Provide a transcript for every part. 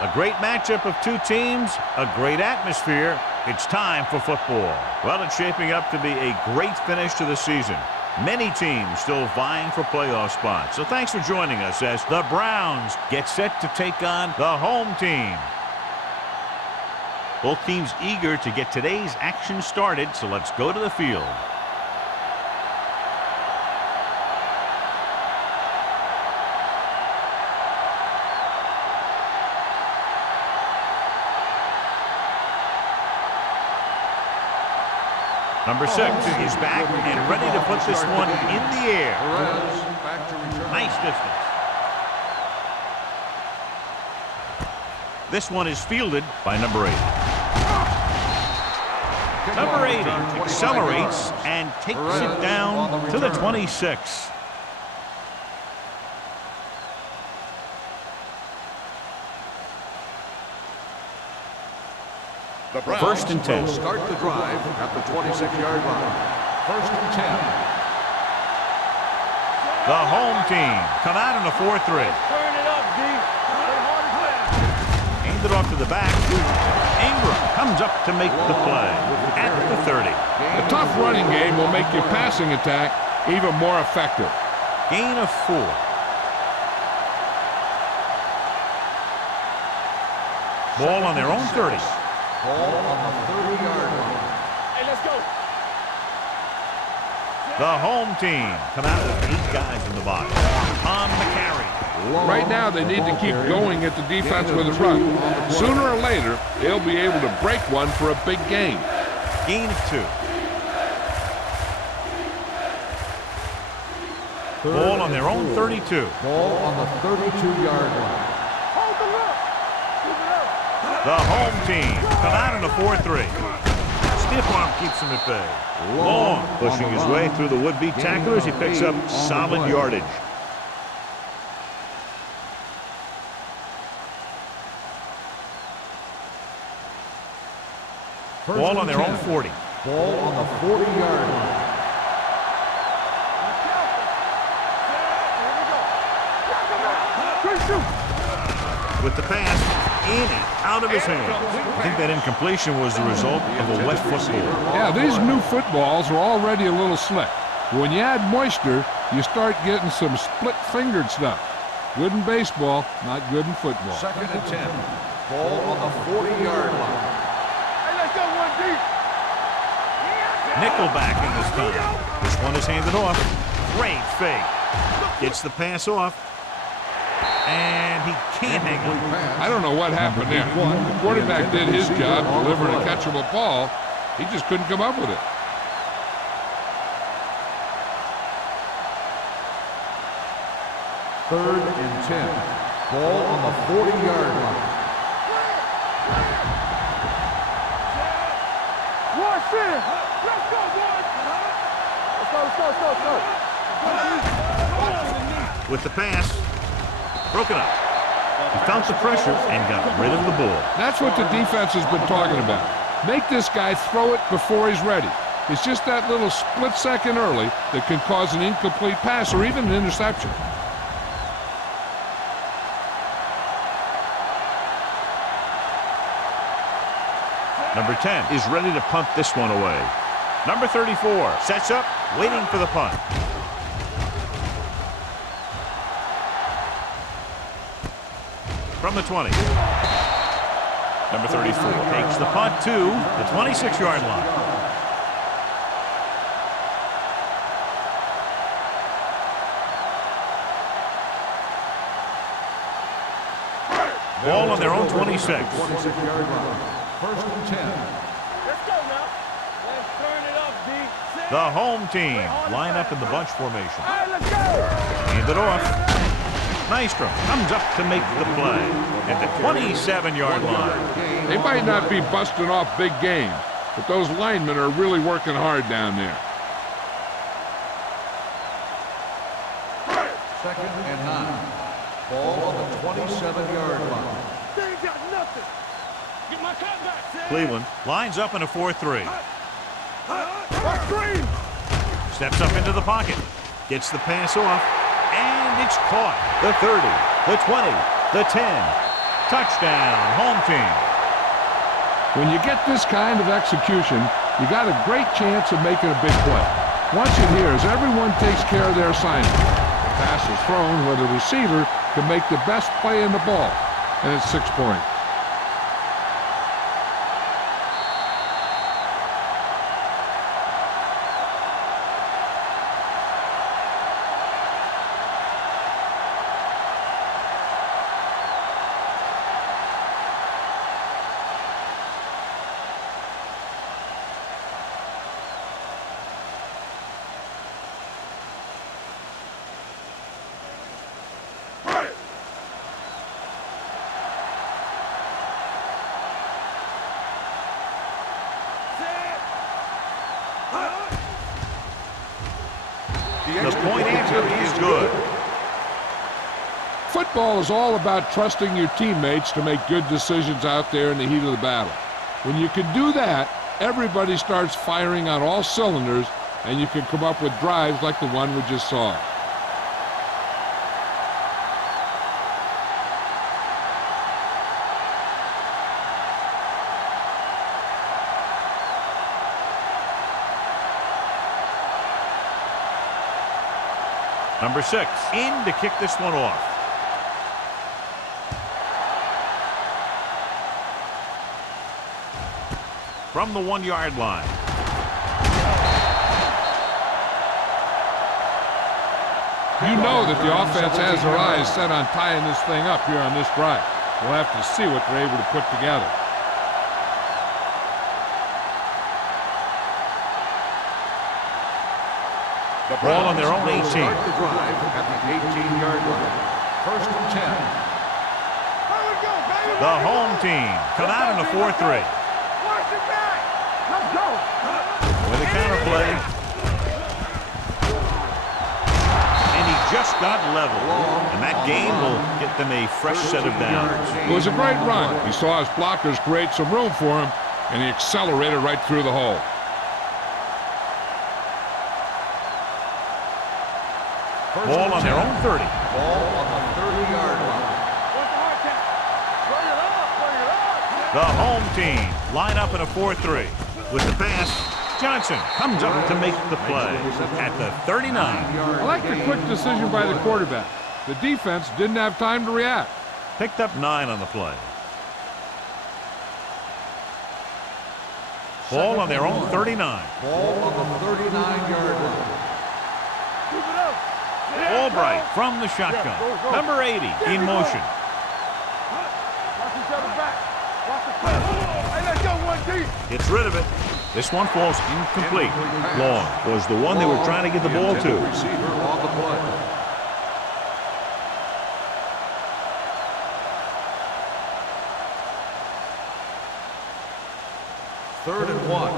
A great matchup of two teams, a great atmosphere. It's time for football. Well, it's shaping up to be a great finish to the season. Many teams still vying for playoff spots. So thanks for joining us as the Browns get set to take on the home team. Both teams eager to get today's action started, so let's go to the field. Number 6 is back and ready to put this one in the air. Nice distance. This one is fielded by number 8. Number 80 accelerates and takes it down to the 26. The Browns 1st and 10. will start the drive at the 26-yard line. 1st and 10. The home team come out in a 4-3. Turn it up, D. Aimed it off to the back. Ingram comes up to make the play at the 30. A tough running game will make your passing attack even more effective. Gain of 4. Ball on their own 30. Ball on the 30-yard line. Hey, let's go. The home team come out with 8 guys in the box. On the carry. Right now, they need to keep going at the defense with a run. Sooner or later, they'll be able to break one for a big gain. Gain of 2. Ball on their own 32. Ball on the 32-yard line. The home team come out in a 4-3. Stiff arm keeps him at bay. Long pushing his way through the would-be tacklers. He picks up solid yardage. Ball on their own 40. Ball on the 40-yard line. With the pass in and out of his hands. I think that incompletion was the result of a wet football. Yeah, these new footballs are already a little slick. When you add moisture, you start getting some split-fingered stuff. Good in baseball, not good in football. 2nd and 10. Ball on the 40-yard line. Hey, let's go, 1 deep. Nickelback in this time. This one is handed off. Great fake. Gets the pass off. And he can't hang on. I don't know what happened there. The quarterback did his job, delivering a catchable ball. He just couldn't come up with it. Third and 10. Ball on the 40-yard line. Watch it. Let's go, boys. Let's go. With the pass. Broken up. He felt the pressure and got rid of the ball. That's what the defense has been talking about. Make this guy throw it before he's ready. It's just that little split second early that can cause an incomplete pass or even an interception. Number 10 is ready to punt this one away. Number 34 sets up, waiting for the punt. From the 20. Number 34 takes the punt to the 26-yard line. Ball on their own 26. 26-yard line. 1st and 10. Let's go now. Let's turn it up, D. The home team line up in the bunch formation. All right, let's go. Hand it off. Nystrom comes up to make the play at the 27-yard line. They might not be busting off big games, but those linemen are really working hard down there. 2nd and 9. Ball on the 27-yard line. They ain't got nothing. Get my cut back, Sam. Cleveland lines up in a 4-3. Screen. Steps up into the pocket. Gets the pass off. And it's caught. The 30, the 20, the 10. Touchdown, home team. When you get this kind of execution, you got a great chance of making a big play. Once it hears, everyone takes care of their assignment. The pass is thrown where the receiver can make the best play in the ball, and it's 6 points. The point answer is good. Football is all about trusting your teammates to make good decisions out there in the heat of the battle. When you can do that, everybody starts firing on all cylinders, and you can come up with drives like the one we just saw. Number 6, in to kick this one off. From the 1-yard line. You know that the offense has their eyes set on tying this thing up here on this drive. We'll have to see what they're able to put together. Ball on their own 18. Start the drive at the 18-yard line. 1st and 10. The home team come out in a 4-3. Let's go. With a counter play. And he just got level. And that gain will get them a fresh set of downs. It was a great run. He saw his blockers create some room for him, and he accelerated right through the hole. Ball on their own 30. Ball on the 30-yard line. The home team line up in a 4-3. With the pass, Johnson comes up to make the play at the 39. I like the quick decision by the quarterback. The defense didn't have time to react. Picked up 9 on the play. Ball on their own 39. Ball on the 39-yard line. Albright from the shotgun. Number 80 in motion. Gets rid of it. This one falls incomplete. Long was the one they were trying to get the ball to. Receiver on the play. Third and 1.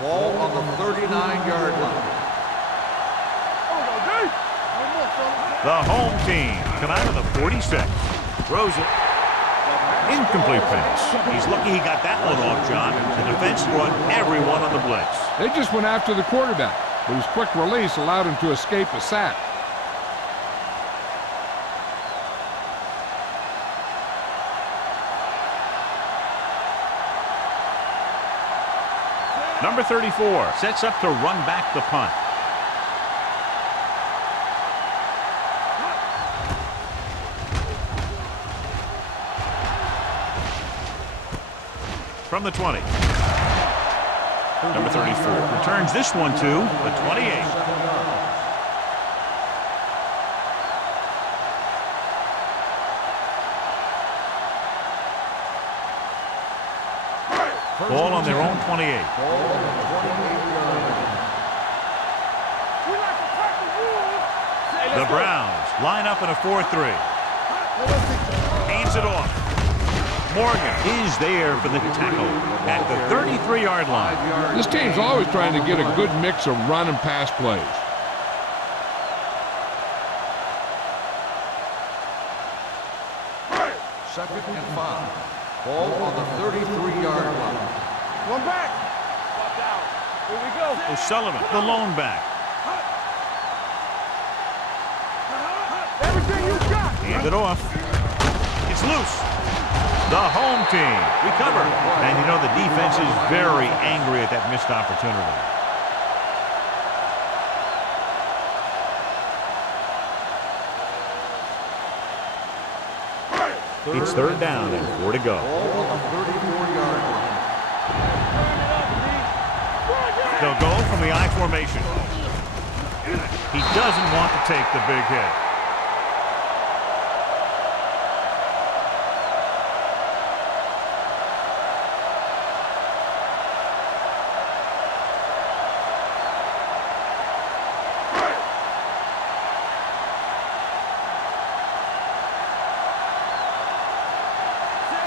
Ball on the 39-yard line. The home team come out of the 46. Throws it. Incomplete pass. He's lucky he got that one off, John. The defense brought everyone on the blitz. They just went after the quarterback, but his quick release allowed him to escape a sack. Number 34 sets up to run back the punt. From the 20. Number 34 returns this one to the 28. Ball on their own 28. The Browns line up in a 4-3. Hands it off. Morgan is there for the tackle at the 33-yard line. This team's always trying to get a good mix of run and pass plays. Second and 5. Ball on the 33-yard line. One back. Here we go. O'Sullivan, the lone back. Everything you got. Hand it off. It's loose. The home team recover. And you know the defense is very angry at that missed opportunity. It's third down and 4 to go. Ball on the 34-yard line. They'll go from the I formation. He doesn't want to take the big hit.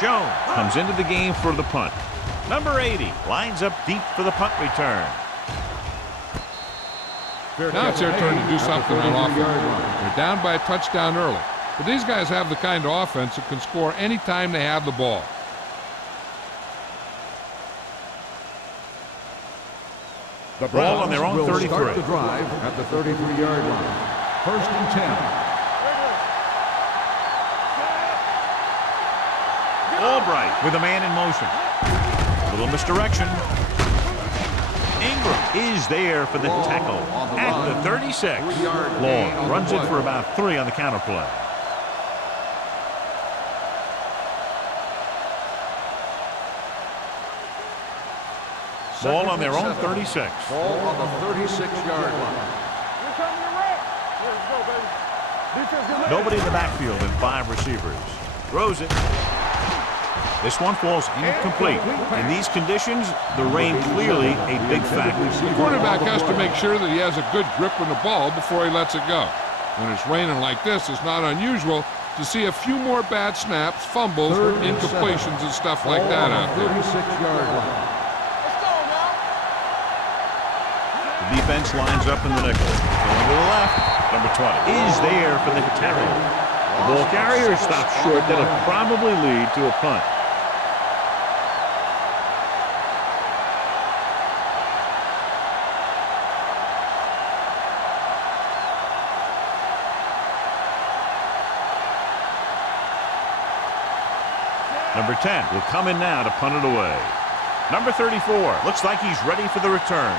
Jones comes into the game for the punt. Number 80 lines up deep for the punt return. Now it's their turn to do something on offense. They're down by a touchdown early. But these guys have the kind of offense that can score any time they have the ball. The Ball on their own will 33. start the drive at the 33-yard line. First and 10. Albright with a man in motion. Little misdirection. Ingram is there for the tackle at the 36. Long runs it for about 3 on the counter play. Ball on their own 36. Ball on the 36-yard line. Nobody in the backfield and 5 receivers. Throws it. This one falls incomplete. In these conditions, the rain clearly a big factor. The quarterback has to make sure that he has a good grip on the ball before he lets it go. When it's raining like this, it's not unusual to see a few more bad snaps, fumbles, incompletions, and stuff like that out there. 36-yard line. The defense lines up in the nickel. Going to the left. Number 20 is there for the tackle. The ball carrier stops short. That'll probably lead to a punt. Number 10 will come in now to punt it away. Number 34 looks like he's ready for the return.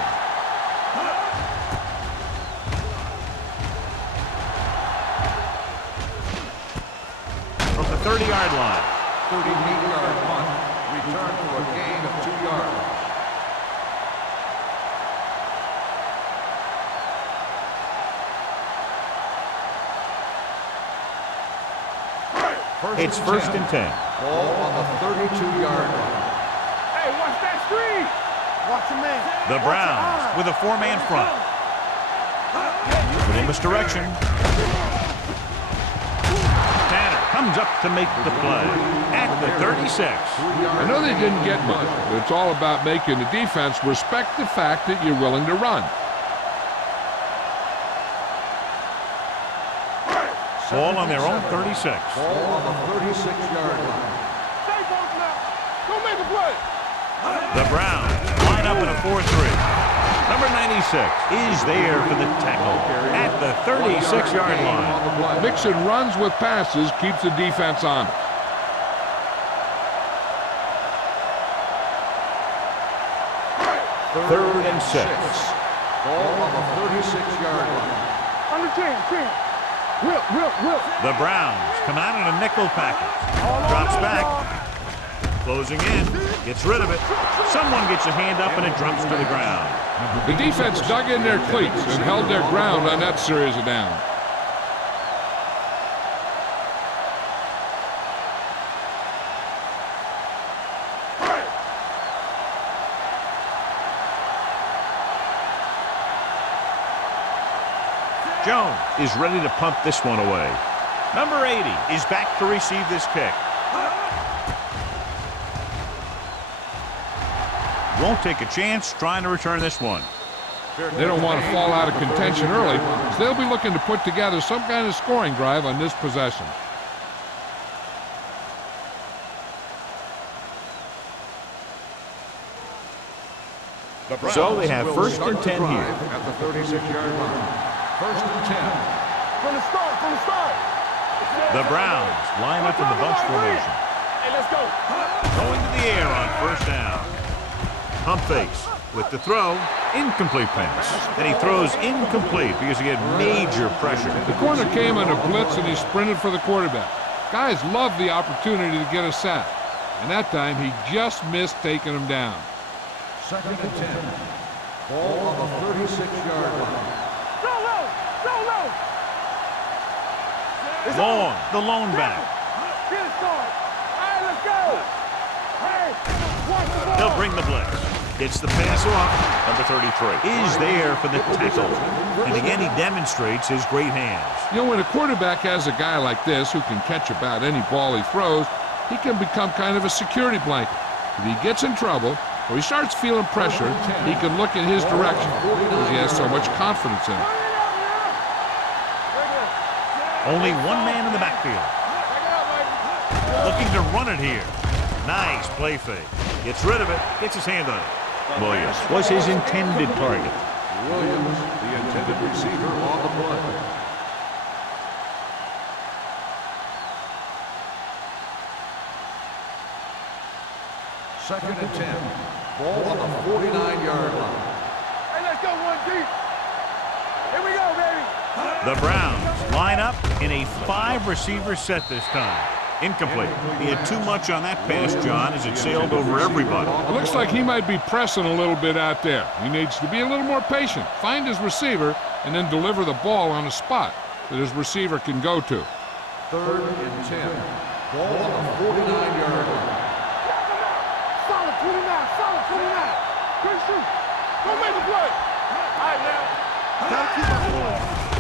From the 30-yard line. 38-yard punt. Return for a gain of 2 yards. It's first and 10. Ball on the 32-yard line. Hey, watch that screen. Watch the man. The Browns with a 4-man front. Little misdirection. Tanner comes up to make the play at the 36. I know they didn't get much, but it's all about making the defense respect the fact that you're willing to run. Ball on their own 36. Ball on the 36-yard line. Stay close now. Go make a play. The Browns line up in a 4-3. Number 96 is there for the tackle at the 36-yard line. Mixing runs with passes keeps the defense on it. Third and 6. Ball on the 36-yard line. Under 10. Whip. The Browns come out in a nickel package. Drops back. Closing in. Gets rid of it. Someone gets a hand up and it drops to the ground. The defense dug in their cleats and held their ground on that series of downs. Jones is ready to punt this one away. Number 80 is back to receive this kick. Won't take a chance trying to return this one. They don't want to fall out of contention early, so they'll be looking to put together some kind of scoring drive on this possession. So they have first and 10 here. At the 36-yard line. First and 10. From the start. The Browns line up in the bunch formation. Hey, let's go. Going to the air on first down. Pump fakes with the throw. Incomplete pass. And he throws incomplete because he had major pressure. The corner came on a blitz and he sprinted for the quarterback. Guys love the opportunity to get a sack. And that time he just missed taking him down. 2nd and 10. Ball on the 36-yard line. Go low. Go low. Long, the lone back. Get it started. All right, let's go. Hey, watch the ball. They'll bring the blitz. Gets the pass off. Number 33 is there for the tackle. And again, he demonstrates his great hands. You know, when a quarterback has a guy like this who can catch about any ball he throws, he can become kind of a security blanket. If he gets in trouble or he starts feeling pressure, he can look in his direction because he has so much confidence in him. Only one man in the backfield. Looking to run it here. Nice play fake. Gets rid of it. Gets his hand on it. Williams was his intended target. Williams, the intended receiver on the play. Second and 10. Ball on the 49-yard line. Hey, let's go one deep. Here we go, baby. The Browns line up in a 5-receiver set this time. Incomplete. He had too much on that pass, John, as it sailed over everybody. It looks like he might be pressing a little bit out there. He needs to be a little more patient, find his receiver, and then deliver the ball on a spot that his receiver can go to. 3rd and 10. Ball on the 49-yard line. Solid 29, solid 29. Good shoot. Go make a play. All right, now.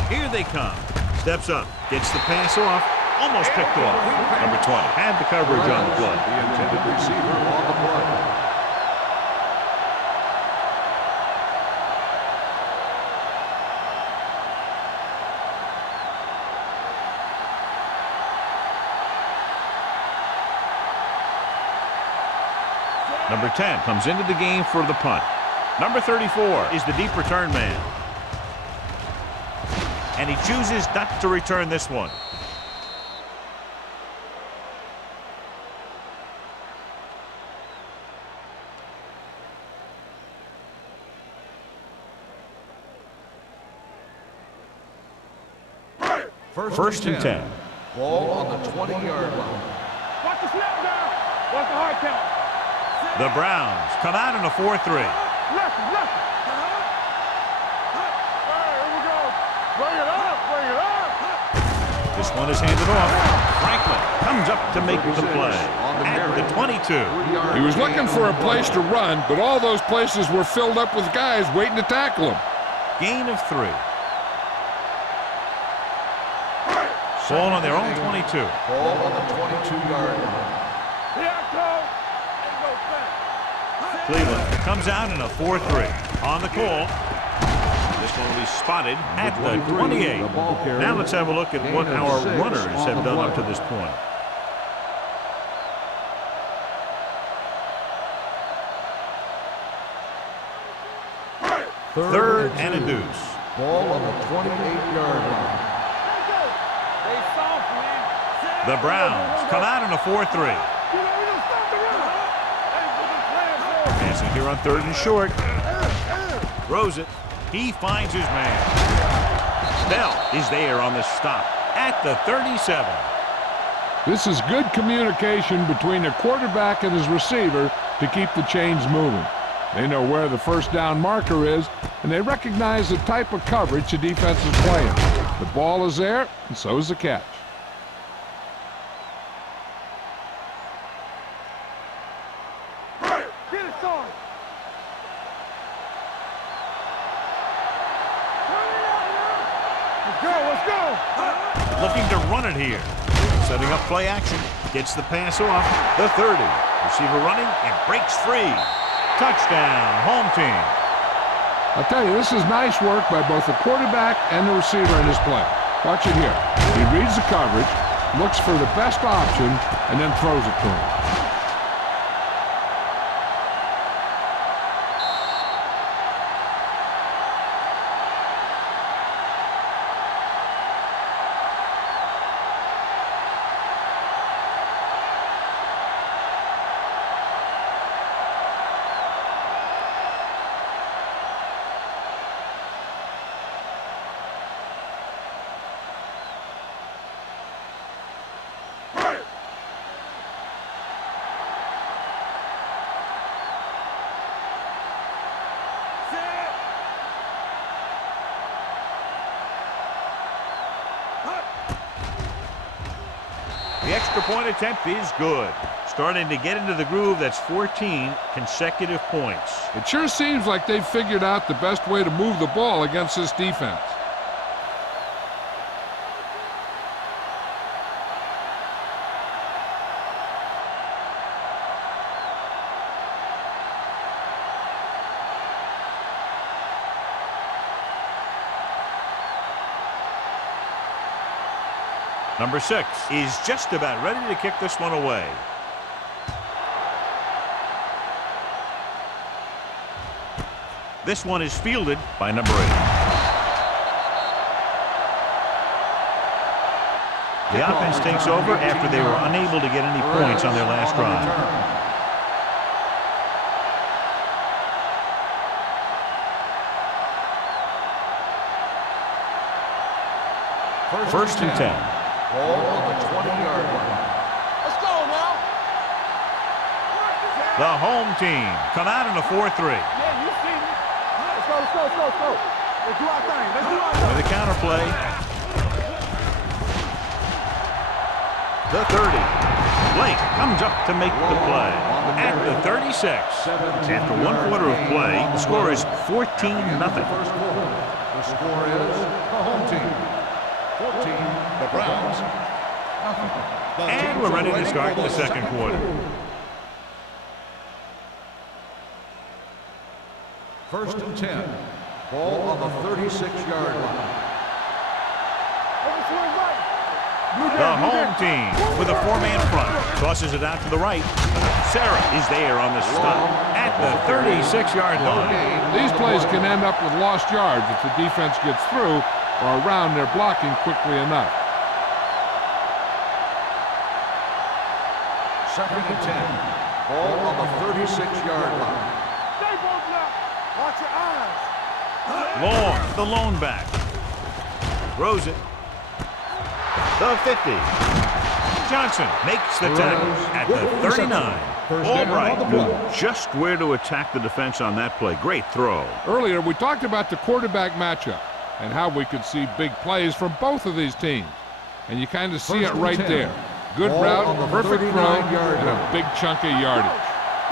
Here they come. Steps up. Gets the pass off. Almost picked off. Number 20 had the coverage on the play. The intended receiver on the play. Number 10 comes into the game for the punt. Number 34 is the deep return man. And he chooses not to return this one. First and 10. Ball on the 20-yard line. Watch the snap down. Watch the hard count. The Browns come out in a 4-3. Left. All right, here we go. Bring it up. This one is handed off. Franklin comes up to make the play at the 22. He was looking for a place to run, but all those places were filled up with guys waiting to tackle him. Gain of 3. Ball on their own 22. Ball on the 22-yard line. Here I come. And go back. Cleveland comes out in a 4-3. On the call. This one will be spotted at the 28. Now let's have a look at what our runners have done up to this point. Third and a deuce. Ball on the 28-yard line. They soft, man. The Browns come out in a 4-3. You know, we don't stop the run. Hey, put the plan forward. Passing here on 3rd and short. Throws it. He finds his man. Bell is there on the stop at the 37. This is good communication between the quarterback and his receiver to keep the chains moving. They know where the first down marker is, and they recognize the type of coverage the defense is playing. The ball is there, and so is the catch. Get it started. Let's go. Looking to run it here. Setting up play action. Gets the pass off. The 30. Receiver running and breaks free. Touchdown, home team. I'll tell you, this is nice work by both the quarterback and the receiver in his play. Watch it here. He reads the coverage, looks for the best option, and then throws it to him. The extra point attempt is good. Starting to get into the groove. That's 14 consecutive points. It sure seems like they've figured out the best way to move the ball against this defense. Number 6 is just about ready to kick this one away. This one is fielded by number 8. The offense takes over after they were unable to get any points on their last drive. First and 10. Ball on the 20-yard line. Let's go now. The home team come out in a 4-3. Yeah, you see me. Let's go, let's go, let's go, let's go. Let's do our thing. Let's do our thing. With a counter play. The 30. Blake comes up to make the play. At the 36. After one quarter of play, the score is 14-0. First quarter. The score is the home team 14, the Browns nothing. And we're ready to start the second quarter. First and 10. Ball on the 36-yard line. The home team with a 4-man front tosses it out to the right. Sarah is there on the stop at the 36-yard line. These plays can end up with lost yards if the defense gets through or around their blocking quickly enough. Second and 10. Ball on the 36-yard line. Stay both now. Watch your eyes. Long, the lone back. Throws it. The 50. Johnson makes the tackle at the 39. Albright knew just where to attack the defense on that play. Great throw. Earlier, we talked about the quarterback matchup and how we could see big plays from both of these teams. And you kind of see it right there. Good route, perfect throw, and a big chunk of yardage.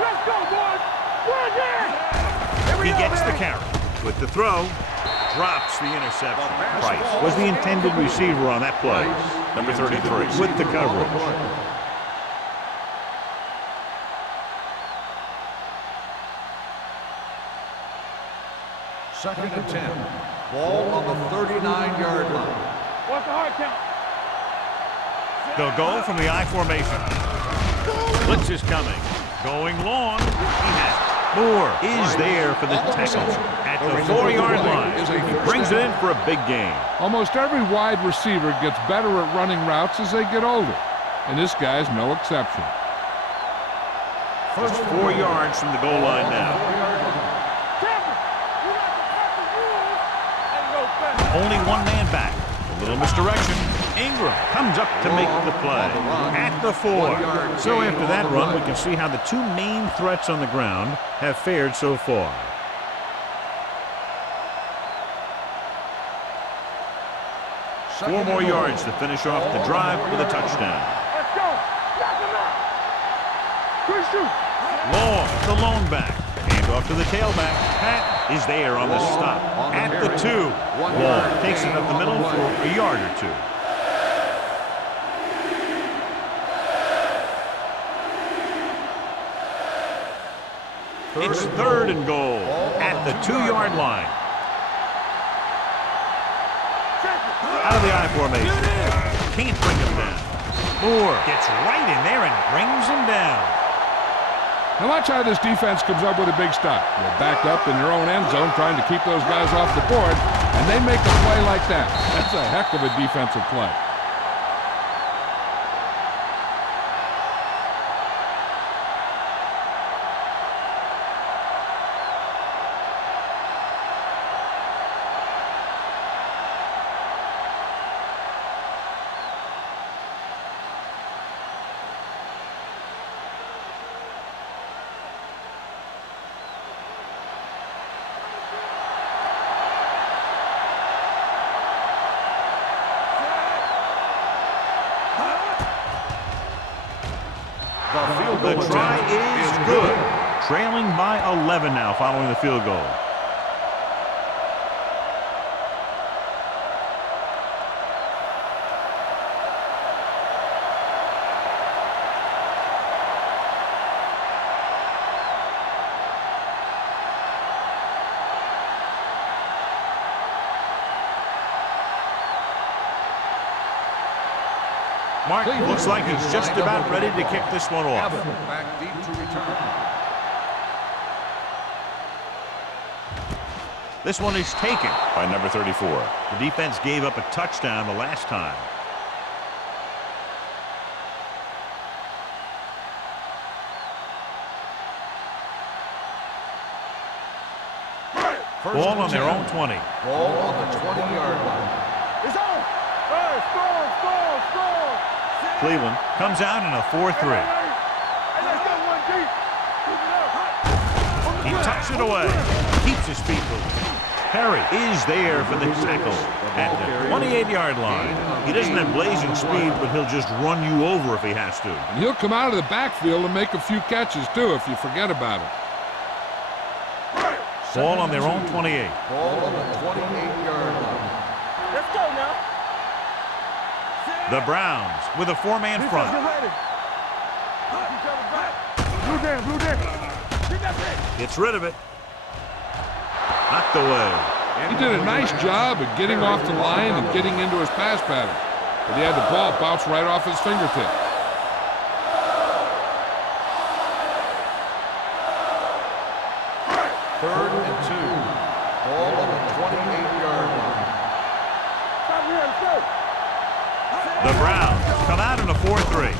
Let's go, boys. We're here. He gets the carry. With the throw, drops the interception. Price was the intended receiver on that play. Number 33 with the coverage. Second and 10. Ball on the 39-yard line. What's the hard count? They'll go from the I formation. Blitz is coming. Going long. He has it. Moore is there for the tackle at the 4-yard line. He brings it in for a big gain. Almost every wide receiver gets better at running routes as they get older, and this guy's no exception. Just 4 yards from the goal line now. Only one man back. A little misdirection. Ingram comes up to make the play at the 4. So after that run, we can see how the two main threats on the ground have fared so far. Four more yards to finish off the drive with a touchdown. Let's go. Knock him out. Good shoot. Long, the lone back. Hand off to the tailback. Pat is there on the stop at the 2. Long takes it up the middle for a yard or 2. It's third and goal at the 2-yard line. Out of the I formation. Can't bring him down. Moore gets right in there and brings him down. Now watch how this defense comes up with a big stop. They're backed up in their own end zone trying to keep those guys off the board, and they make a play like that. That's a heck of a defensive play. The try is good. Trailing by 11 now following the field goal. Mark, looks like he's just about ready to kick this one off. Back deep to return. This one is taken by number 34. The defense gave up a touchdown the last time. Ball on their own 20. Ball on the 20-yard line. It's on. Hey, score, score, score. Cleveland comes out in a 4-3. Hey, let's go one deep. He tucks it away. Keeps his feet moving. Perry is there for the tackle at the 28-yard line. He doesn't have blazing speed, but he'll just run you over if he has to. And he'll come out of the backfield and make a few catches, too, if you forget about it. Ball on their own 28. Ball on the 28-yard line. Let's go now. The Browns with a four-man front. Blue down, blue down. Gets rid of it. Knocked away. He did a nice job of getting off the line and getting into his pass pattern. But he had the ball bounce right off his fingertip. Third and 2. Ball on the 28-yard line. The Browns come out in a 4-3.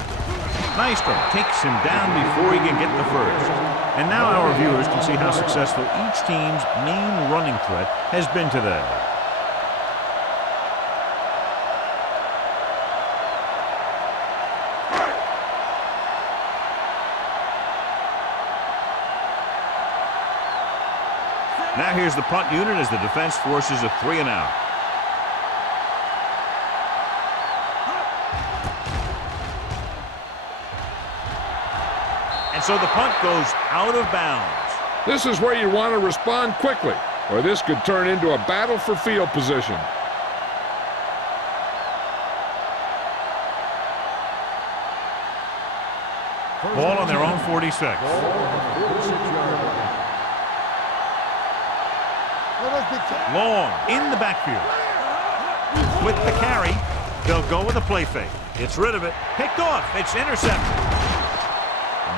Nystrom takes him down before he can get the first. And now our viewers can see how successful each team's main running threat has been today. Now here's the punt unit as the defense forces a 3-and-out. And so the punt goes out of bounds. This is where you want to respond quickly, or this could turn into a battle for field position. Ball on their own 46. Ball on the 46-yard line. Long in the backfield. With the carry, they'll go with a play fake. Gets rid of it. Picked off. It's intercepted.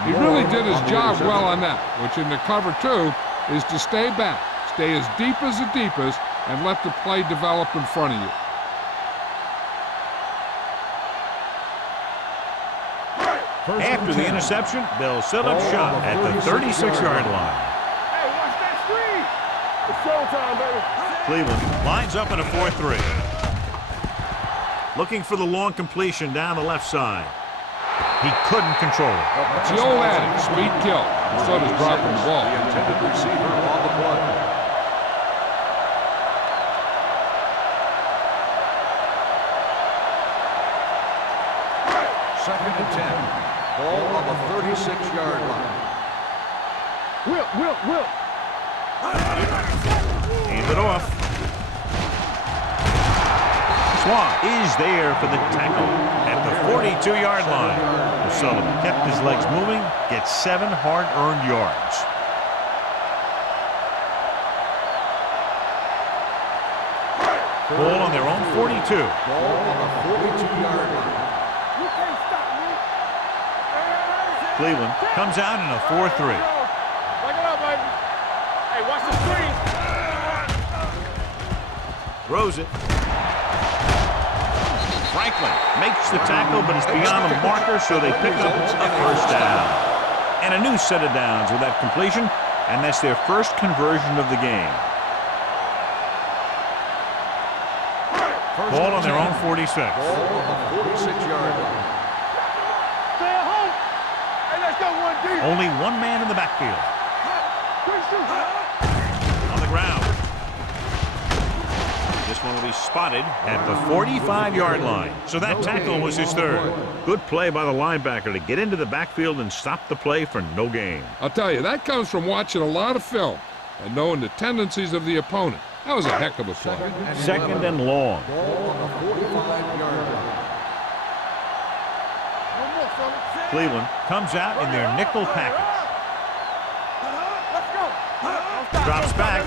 He really did his job well on that, which in the cover two is to stay back, stay as deep as the deepest, and let the play develop in front of you. After the interception, they'll set up shop at the 36-yard line. Hey, watch that screen. It's showtime, baby. Cleveland lines up in a 4-3. Looking for the long completion down the left side. He couldn't control it. It's the old adage, speed kill. And so does dropping the ball. The intended receiver on the play. Second and 10. Ball on the 36-yard line. Whip. Hand it off. Swan is there for the tackle at the 42-yard line. O'Sullivan kept his legs moving, gets 7 hard-earned yards. Ball on their own 42. Ball on the 42-yard line. You can't stop me. Cleveland comes out in a 4-3. Back it up, baby. Hey, watch the screen. Throws it. Franklin makes the tackle, but it's beyond the marker, so they pick up a first down. And a new set of downs with that completion, and that's their first conversion of the game. Ball on their own 46. Ball on the 46-yard line. Stay at home. Hey, let's go one deep. Only one man in the backfield. On the ground. This one will be spotted at the 45-yard line. So that tackle was his third. Good play by the linebacker to get into the backfield and stop the play for no gain. I'll tell you, that comes from watching a lot of film and knowing the tendencies of the opponent. That was a heck of a play. Second and long. Ball on the 45-yard line. Cleveland comes out in their nickel package. Drops back.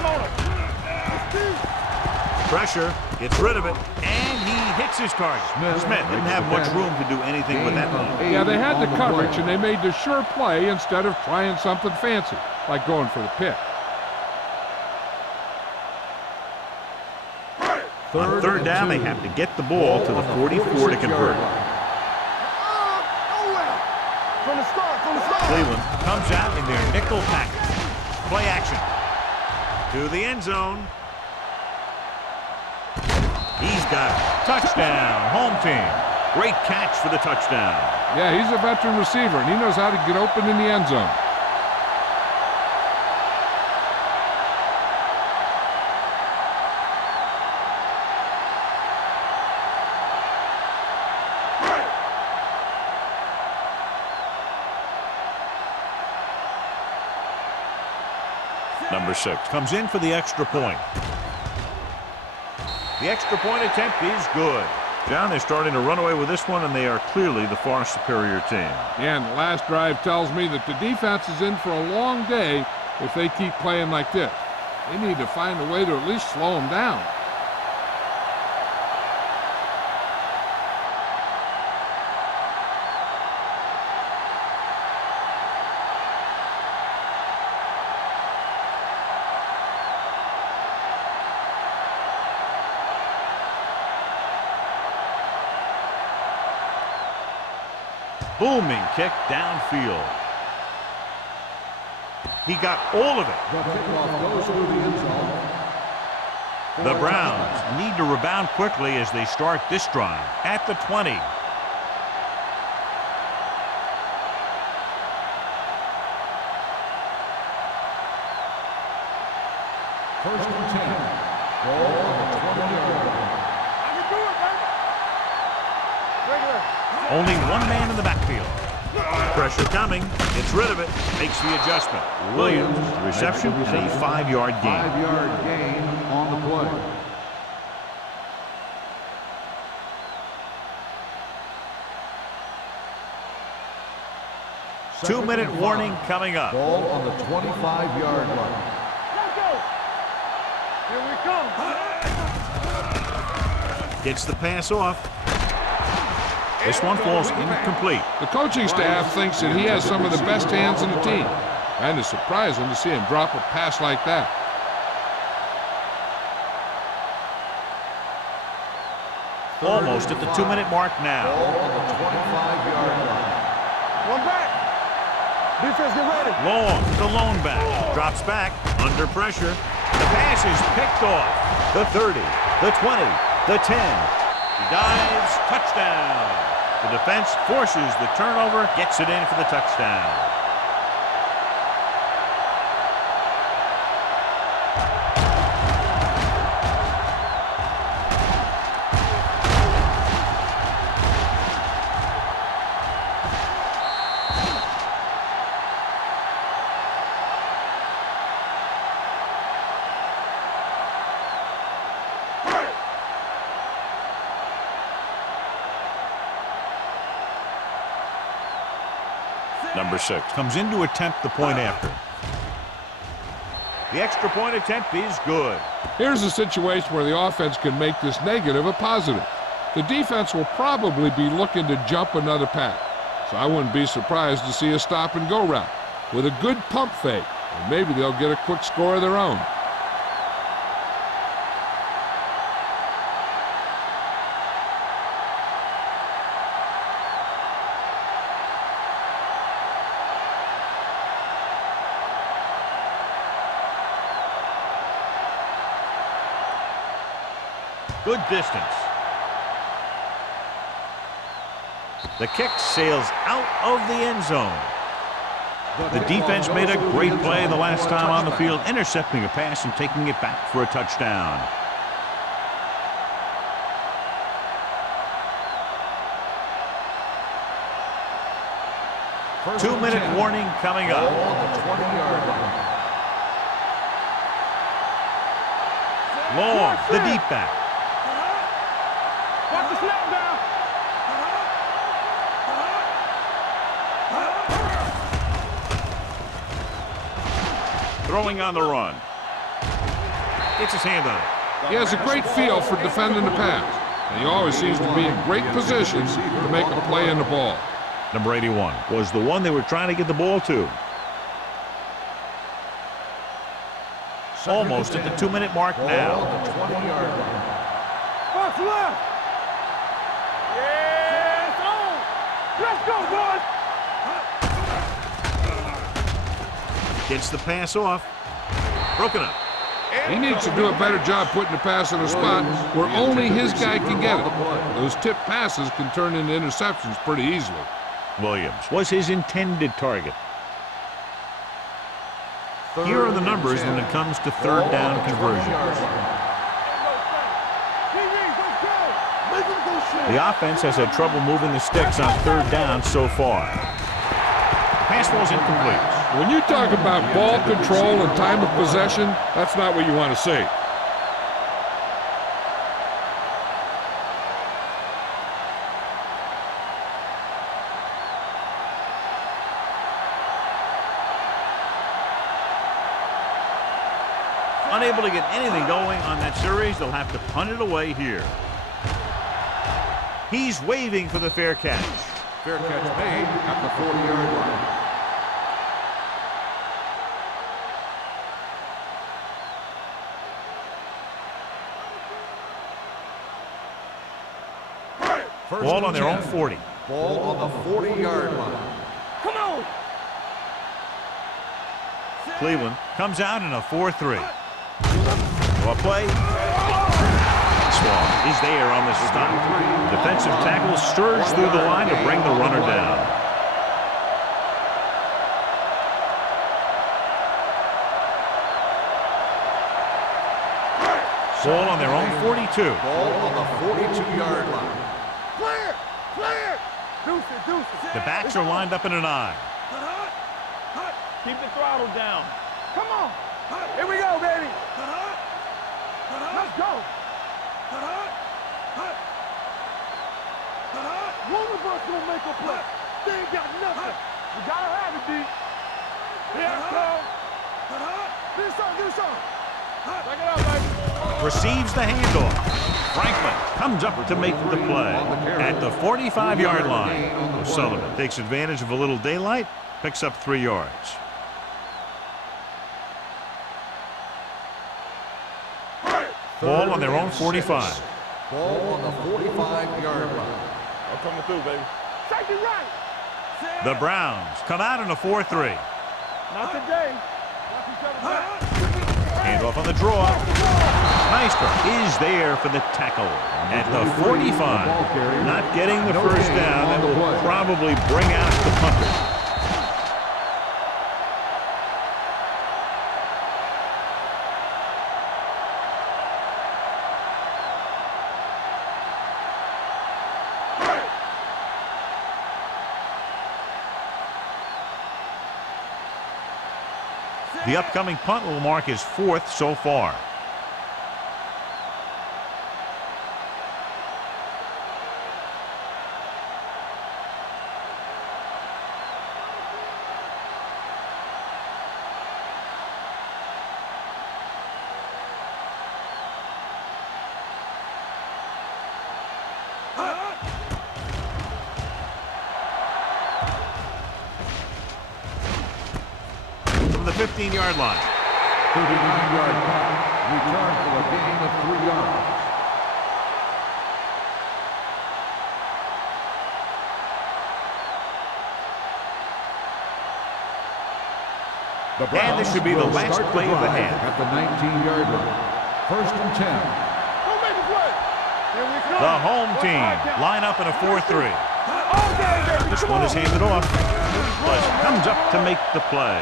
Pressure, gets rid of it, and he hits his target. Smith didn't have much room to do anything with that one. Yeah, they had the coverage, and they made the sure play instead of trying something fancy, like going for the pick. On third down, they have to get the ball to the 44 to convert. Cleveland comes out in their nickel package. Play action. To the end zone. He's got it. Touchdown, home team. Great catch for the touchdown. Yeah, he's a veteran receiver, and he knows how to get open in the end zone. Number 6 comes in for the extra point. The extra point attempt is good. John, they're starting to run away with this one, and they are clearly the far superior team. Yeah, and the last drive tells me that the defense is in for a long day if they keep playing like this. They need to find a way to at least slow them down. Booming kick downfield. He got all of it. The kickoff goes through the end zone. The Browns need to rebound quickly as they start this drive at the 20. First and 10. Ball on the 20-yard line. Only one man in the backfield. Pressure coming. Gets rid of it. Makes the adjustment. Williams, the reception, and a 5-yard gain. 5-yard gain on the play. Two-minute warning coming up. Ball on the 25-yard line. Here we come. Gets the pass off. This one falls incomplete. The coaching staff thinks that he has some of the best hands in the team. And it's surprising to see him drop a pass like that. Almost at the 2-minute mark now. Ball on the 25-yard line. One back. Defense, get ready. Long, the lone back. Drops back, under pressure. The pass is picked off. The 30, the 20, the 10. He dives, touchdown. The defense forces the turnover, gets it in for the touchdown. Number 6 comes in to attempt the point after. The extra point attempt is good. Here's a situation where the offense can make this negative a positive. The defense will probably be looking to jump another pack, so I wouldn't be surprised to see a stop-and-go route with a good pump fake, and maybe they'll get a quick score of their own. Good distance. The kick sails out of the end zone. The defense made a great play the last time on the field, intercepting a pass and taking it back for a touchdown. 2-minute warning coming up. Ball on the 20-yard line. Long, the deep back. Watch the snap down. Throwing on the run. Gets his hand on it. He has a great feel for defending the pass, and he always seems to be in great position to make a play in the ball. Number 81 was the one they were trying to get the ball to. Almost at the 2-minute mark Ball now. on the 20-yard line. Box left. Yes, on. Let's go, boys. Gets the pass off. Broken up. He needs to do a better job putting the pass in a spot where only his guy can get it. Those tip passes can turn into interceptions pretty easily. Williams was his intended target. Here are the numbers when it comes to third down conversions. The offense has had trouble moving the sticks on third down so far. Pass ball's incomplete. When you talk about ball control and time of possession, that's not what you want to see. Unable to get anything going on that series, they'll have to punt it away here. He's waving for the fair catch. Fair catch made at the 40-yard line. Ball on their own 40. Ball on the 40-yard line. Come on. Cleveland comes out in a 4-3. A play. Swan is there on the stop. Defensive tackle surged through the line to bring the runner down. Ball on their own 42. Ball on the 42-yard line. Clear. Clear. Deuce it, deuce it. The backs are lined up in an I. Keep the throttle down. Come on. Here we go, baby. Let's go. One of us will make a play. They ain't got nothing. You gotta have it, D. Here it comes. Get it on, get it on. Take it out, baby. Receives the handoff. Franklin comes up to make the play at the 45-yard line. O'Sullivan takes advantage of a little daylight, picks up 3 yards. Ball on their own 45. Ball on the 45-yard line. I'm coming through, baby. Take it right. The Browns come out in a 4-3. Not today. Handoff on the draw. Meister is there for the tackle at the 45. Not getting the first down. That will probably bring out the punter. The upcoming punt will mark his 4th so far. From the 15-yard line. 39-yard punt. Return for a gain of 3 yards. And this should be the last play of the half. At the 19-yard line. 1st and 10. Don't make a play. Here we go. The home team line up in a 4-3. All day, baby. This Come one on. is handed off. But comes up to make the play.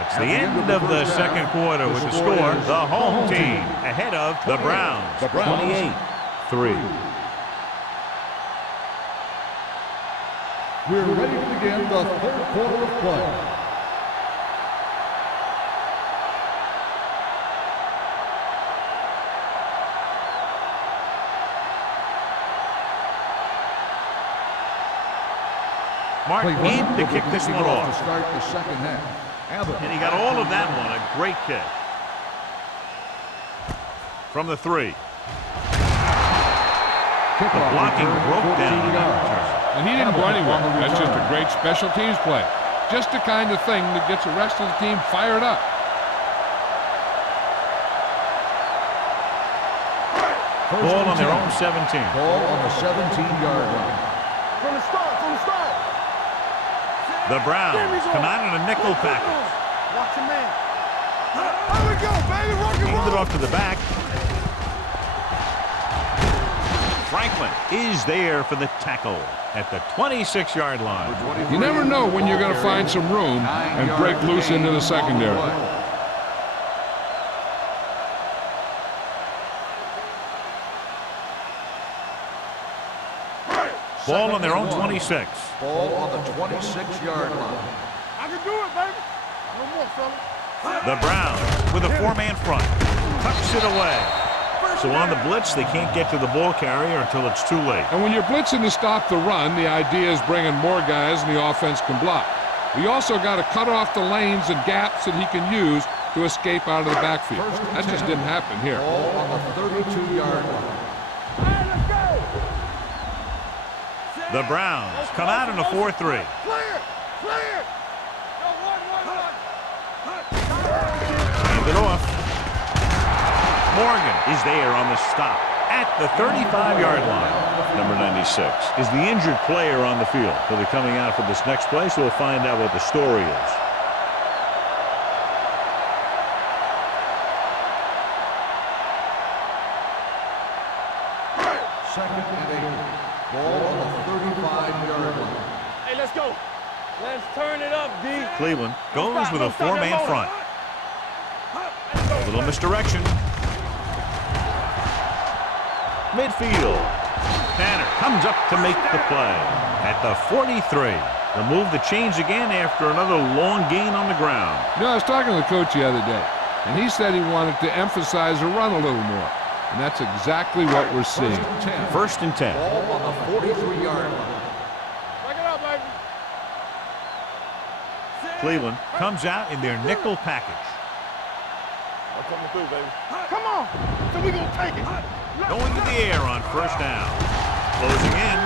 A It's the end of the second quarter with the score. The home team ahead of the Browns. 28-3. We're ready to begin the third quarter of play. Mark in to kick this one off. To start the second half. And he got all of that one. A great kick. From the 3. The blocking broke down on that return. And he didn't go anywhere. That's just a great special teams play. Just the kind of thing that gets the rest of the team fired up. Ball on their own 17. Ball on the 17-yard line. From the start, from the start. The Browns come out in a nickel package. Watch your man. Here we go, baby. Rock and Hand it roll. off to the back. Franklin is there for the tackle at the 26-yard line. You never know when you're going to find some room and break loose into the secondary. Ball on their own 26. Ball on the 26-yard line. I can do it, baby. No more, fella. The Browns with a 4-man front. Tucks it away. So on the blitz, they can't get to the ball carrier until it's too late. And when you're blitzing to stop the run, the idea is bringing more guys and the offense can block. We also got to cut off the lanes and gaps that he can use to escape out of the backfield. That just didn't happen here. Ball on the 32-yard line. The Browns come out in a 4-3. Clear. Clear. Hand it off. Morgan is there on the stop at the 35-yard line. Number 96 is the injured player on the field. He'll be coming out for this next play, so we'll find out what the story is. Second and 8. Ball on the 35-yard line. Hey, let's go. Let's turn it up, D. Cleveland goes with a 4-man front. A little misdirection. Midfield. Tanner comes up to make the play at the 43. They'll move the chains again after another long gain on the ground. You know, I was talking to the coach the other day, and he said he wanted to emphasize the run a little more. And that's exactly what we're seeing. First and 10. Ball on the 43-yard line. Back it up, baby. Cleveland comes out in their nickel package. I'm coming through, baby. Come on. So we gonna take it. Going to the air on first down. Closing in.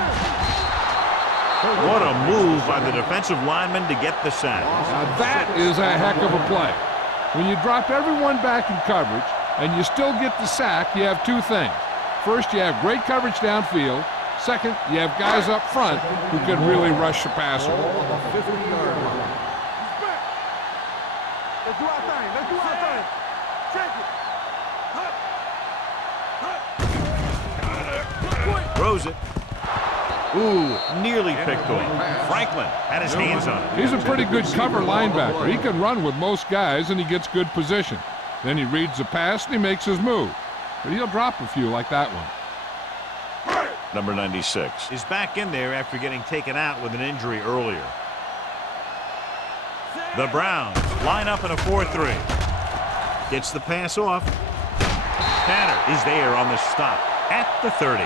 What a move by the defensive lineman to get the sack. Now that is a heck of a play. When you drop everyone back in coverage and you still get the sack, you have two things. First, you have great coverage downfield. Second, you have guys up front who can really rush the passer. Ball on the 50-yard line. Let's do our thing. Let's do our thing. Check it. Throws it. Ooh, nearly picked off. Franklin had his hands on it. He's a pretty good cover linebacker. He can run with most guys, and he gets good position. Then he reads the pass, and he makes his move. But he'll drop a few like that one. Number 96 is back in there after getting taken out with an injury earlier. The Browns line up in a 4-3. Gets the pass off. Tanner is there on the stop at the 30.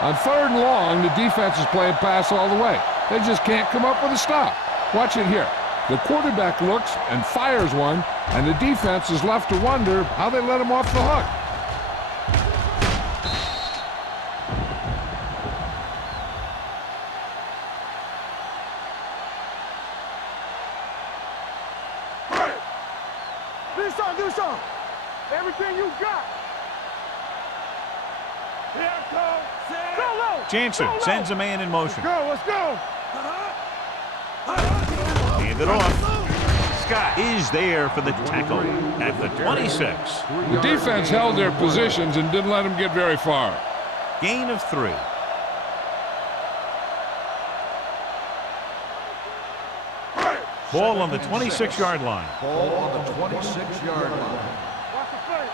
On third and long, the defense is playing pass all the way. They just can't come up with a stop. Watch it here. The quarterback looks and fires one, and the defense is left to wonder how they let him off the hook. Do something. Everything you got. Here I come. Go low. Jansen sends a man in motion. Let's go. Hand it off. Scott is there for the tackle at the 26. The defense held their positions and didn't let him get very far. Gain of 3. Ball on the 26-yard line. Ball on the 26-yard line. Watch the play.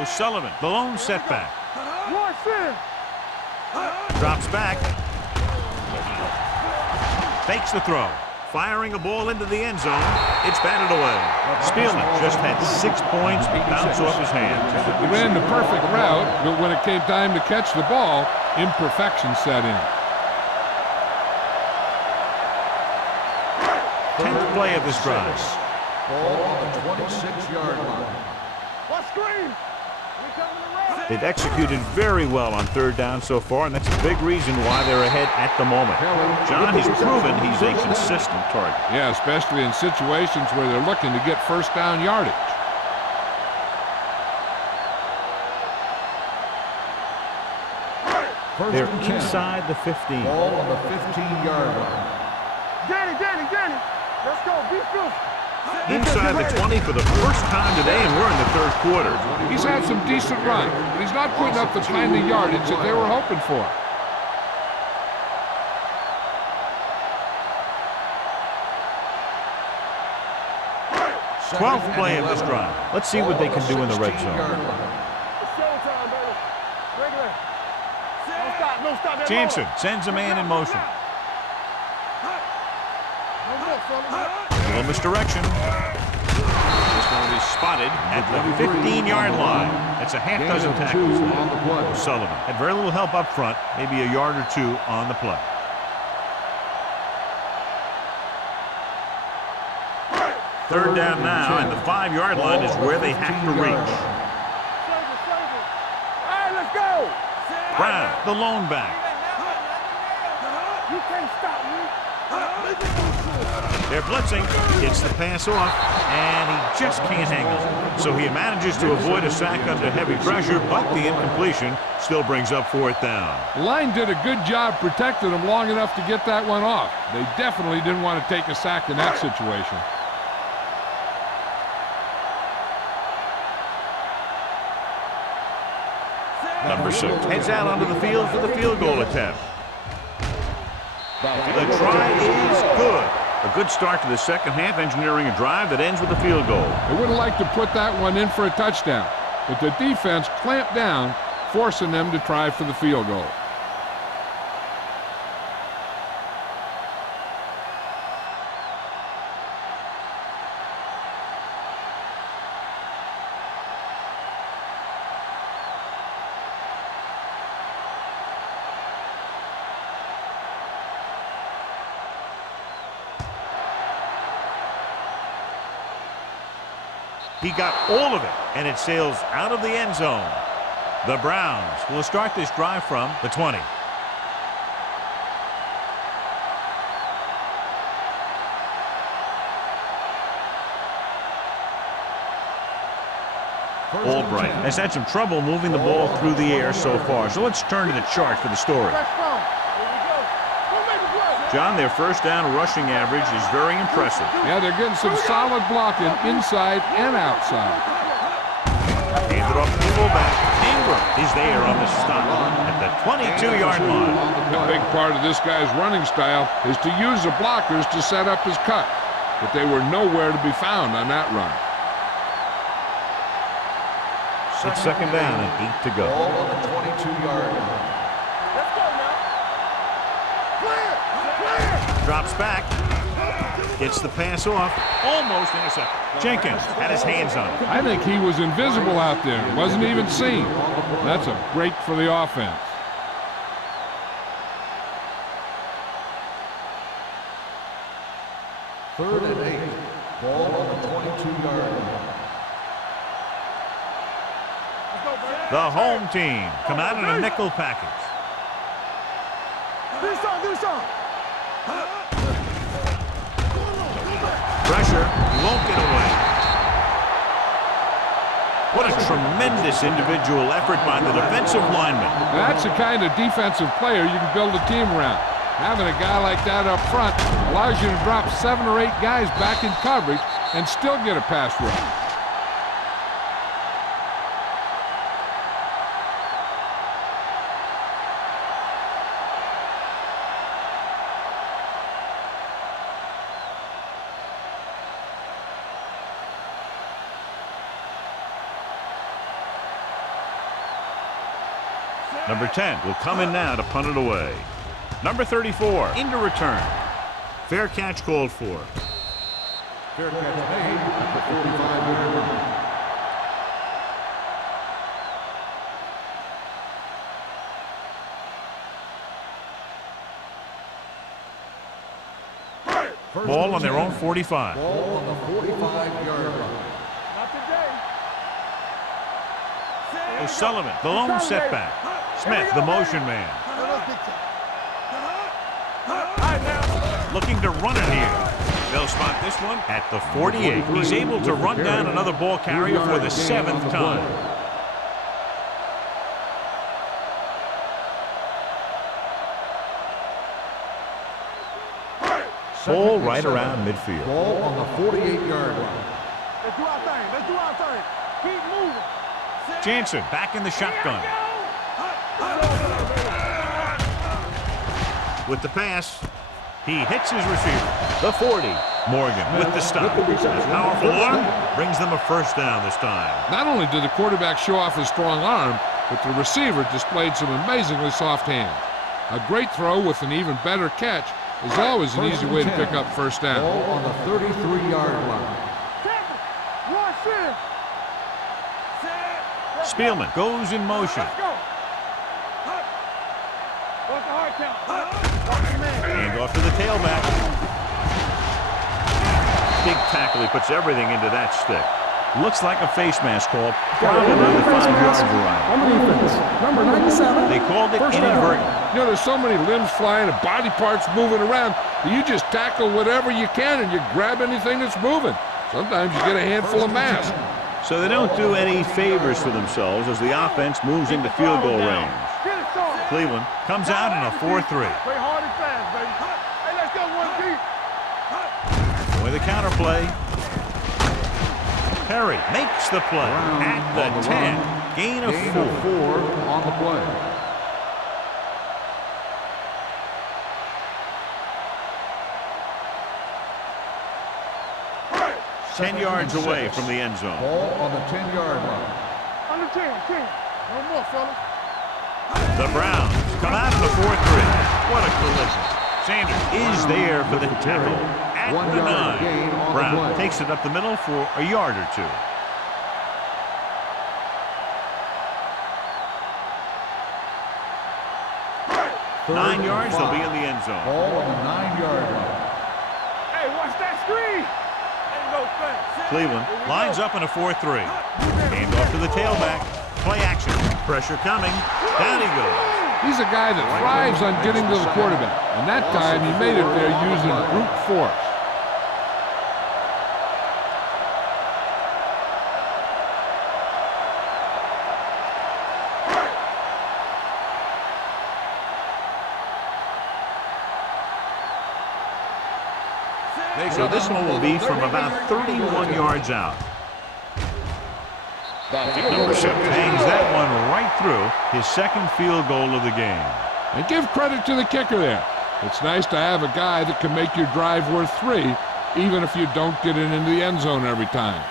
O'Sullivan, the lone setback. Watch it. Drops back. Fakes the throw. Firing a ball into the end zone. It's batted away. Spielman just had 6 points bounce off his hands. He ran the perfect route, but when it came time to catch the ball, imperfection set in. 10th play of this drive. Ball on the 26-yard line. Watch screen. We coming around. They've executed very well on third down so far, and that's a big reason why they're ahead at the moment. John, he's proven he's a consistent target. Yeah, especially in situations where they're looking to get first down yardage. They're inside the 15. Ball on the 15-yard line. Danny. Let's go. Be good. Inside the 20 for the first time today, and we're in the third quarter. He's had some decent runs, but he's not putting up the kind of yardage that they were hoping for. Twelfth play of this drive. Let's see what they can do in the red zone. It's showtime, baby. Break it. No stop. That Jansen ball. sends a man in motion. No look, fella. A little misdirection. This one is spotted at the 15-yard line. That's a half dozen tackles. O'Sullivan had very little help up front, maybe a yard or two on the play. Third down now, and the 5-yard line is where they have to reach. Save it. All right, let's go. Brown, the lone back. You can't stop me. They're blitzing, gets the pass off, and he just can't hang on. So he manages to avoid a sack under heavy pressure, but the incompletion still brings up fourth down. The line did a good job protecting him long enough to get that one off. They definitely didn't want to take a sack in that situation. Number 6 heads out onto the field for the field goal attempt. The try is good. A good start to the second half, engineering a drive that ends with a field goal. They would have liked to put that one in for a touchdown, but the defense clamped down, forcing them to try for the field goal. He got all of it, and it sails out of the end zone. The Browns will start this drive from the 20. Albright has had some trouble moving the ball through the air so far, so let's turn to the chart for the story. That's strong. Here we go. We'll make it work. John, their first down rushing average is very impressive. Yeah, they're getting some solid blocking inside and outside. Handed off to the fullback. Ingram is there on the stop at the 22-yard line. A big part of this guy's running style is to use the blockers to set up his cut, but they were nowhere to be found on that run. It's second down and 8 to go. Ball on the 22-yard line. Let's go now. Clear. Drops back. Gets the pass off. Almost intercepted. Jenkins had his hands on it. I think he was invisible out there. Wasn't even seen. That's a break for the offense. Third and 8. Ball on the 22-yard line. The home team come out in a nickel package. Do some. Pressure won't get away. What a tremendous individual effort by the defensive lineman. That's the kind of defensive player you can build a team around. Having a guy like that up front allows you to drop 7 or 8 guys back in coverage and still get a pass rush. Number 10 will come in now to punt it away. Number 34 into return. Fair catch called for. Fair catch made at the 45-yard line. Ball on their own 45. Ball on the 45-yard line. Not today. O'Sullivan, the lone setback. Smith, the motion man. Looking to run it here. They'll spot this one at the 48. He's able to run down another ball carrier for the 7th time. Ball right around midfield. Ball on the 48-yard line. Let's do our thing. Let's do our thing. Keep moving. Jansen back in the shotgun. With the pass, he hits his receiver. The 40. Morgan with the stop. A powerful arm brings them a first down this time. Not only did the quarterback show off his strong arm, but the receiver displayed some amazingly soft hands. A great throw with an even better catch is always an easy way to pick up first down. Ball on the 33-yard line. Spielman goes in motion. Hand off to the tailback. Big tackle. He puts everything into that stick. Looks like a face mask call, probably the 5-yard variety. On the defense, number 97. They called it inadvertent. You know, there's so many limbs flying and body parts moving around that you just tackle whatever you can and you grab anything that's moving. Sometimes you get a handful of mass. So they don't do any favors for themselves as the offense moves into field goal range. Cleveland comes out in a 4-3. Play hard and fast, baby. Hey, let's go one deep. With the counter play. Perry makes the play at the 10. Gain of 4. On the play. 10 yards away from the end zone. Ball on the 10-yard line. Under 10. No more, fellas. The Browns come out in the 4-3. What a collision. Sanders is there for the tackle at 1 the yard 9. gain on the Brown play. takes it up the middle for a yard or two. Third 9 and yards, they'll 5. be in the end zone. Ball on the 9-yard line. Hey, watch that screen. Ain't no fence. Cleveland lines up in a 4-3. Hand off to the tailback. Play action. Pressure coming. Down he goes. He's a guy that thrives on getting to the quarterback, and that time he made it there using brute force. So this one will be from about 31 yards out. Number 6 hangs that one right through his second field goal of the game. And give credit to the kicker there. It's nice to have a guy that can make your drive worth 3, even if you don't get it into the end zone every time.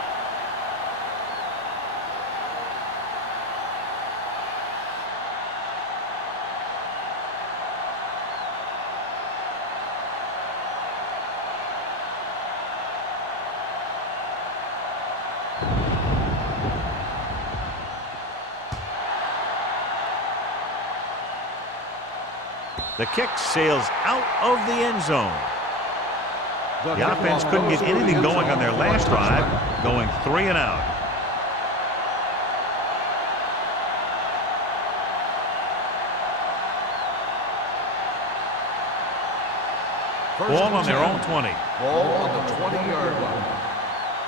The kick sails out of the end zone. The offense couldn't get anything going on their last drive, going 3 and out. Ball on their own 20. Ball on the 20-yard line.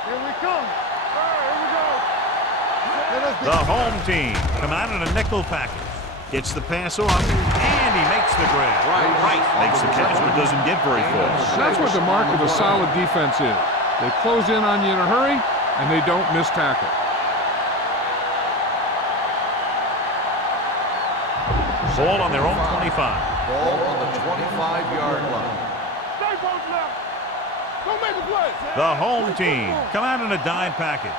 Here we come. All right, here we go. The home team come out in a nickel package. Gets the pass off, and he makes the grab. Right. Makes the catch, but doesn't get very far. That's what the mark of a solid defense is. They close in on you in a hurry, and they don't miss tackle. Ball on their own 25. Ball on the 25-yard line. Stay post left. Go make a play. The home team come out in a dime package.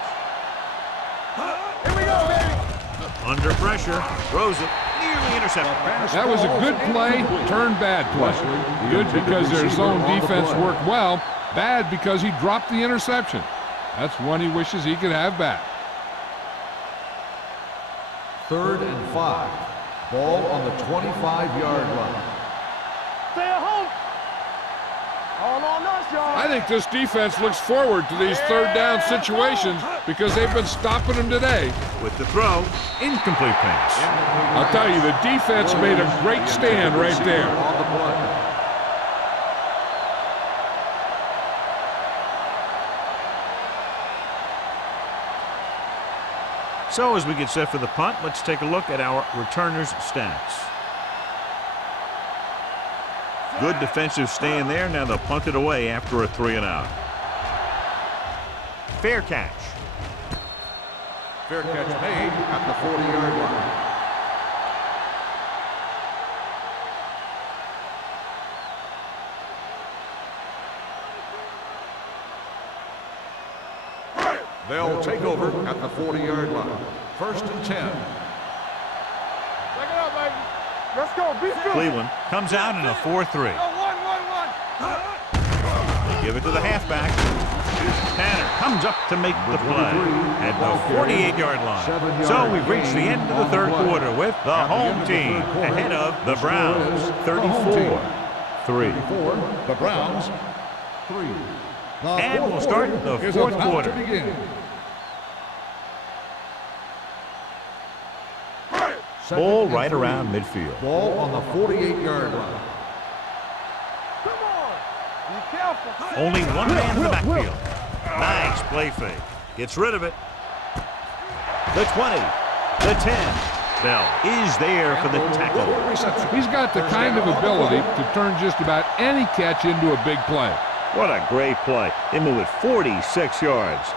Here we go, baby. Under pressure, throws it nearly intercepted. That was a good play, turned bad play. Good because their zone defense worked well. Bad because he dropped the interception. That's one he wishes he could have back. 3rd and 5. Ball on the 25-yard line. Stay at home. All on us, y'all. I think this defense looks forward to these third down situations because they've been stopping them today. With the throw, incomplete pass. I'll tell you, the defense made a great stand right there. On the play. So as we get set for the punt, let's take a look at our returners' stats. Good defensive stand there. Now they'll punt it away after a 3-and-out. Fair catch. Fair catch made at the 40-yard line. They'll take over at the 40-yard line. 1st and 10. Take it up, baby. Let's go. Be good. Cleveland comes out in a 4-3. Give it to the halfback. Tanner comes up to make the play at the 48-yard line. So we've reached the end of the third quarter with the home team ahead of the Browns, 34-3. The Browns, 3. And we'll start the fourth quarter. Ball right around midfield. Ball on the 48-yard line. Come on. Be careful. Only one man in the backfield. Nice play fake. Gets rid of it. The 20. The 10. Bell is there for the tackle. He's got the kind of ability to turn just about any catch into a big play. What a great play. They move it 46 yards.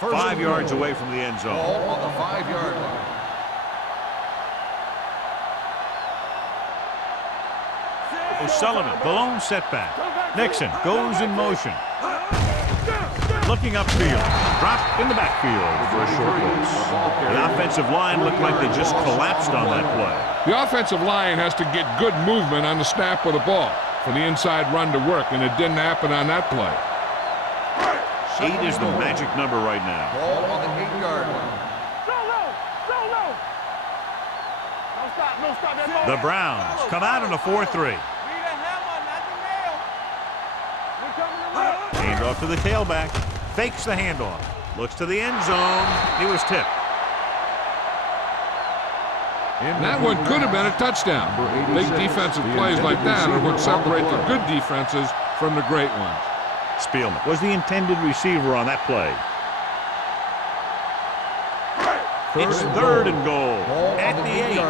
First 5 yards away from the end zone. Ball on the 5-yard line. O'Sullivan, the lone setback. Nixon goes in motion. Looking upfield. Dropped in the backfield for a short loss. The offensive line looked like they just collapsed on that play. The offensive line has to get good movement on the snap of the ball for the inside run to work, and it didn't happen on that play. 8 is the magic number right now. Ball on the 8-yard line. So low. So low. Don't stop. Don't stop that ball. The Browns come out in a 4-3. Hand off to the tailback. Fakes the handoff. Looks to the end zone. He was tipped. That one could have been a touchdown. Big defensive plays like that are what separate the good defenses from the great ones. Spielman was the intended receiver on that play. It's 3rd and goal at the 8. You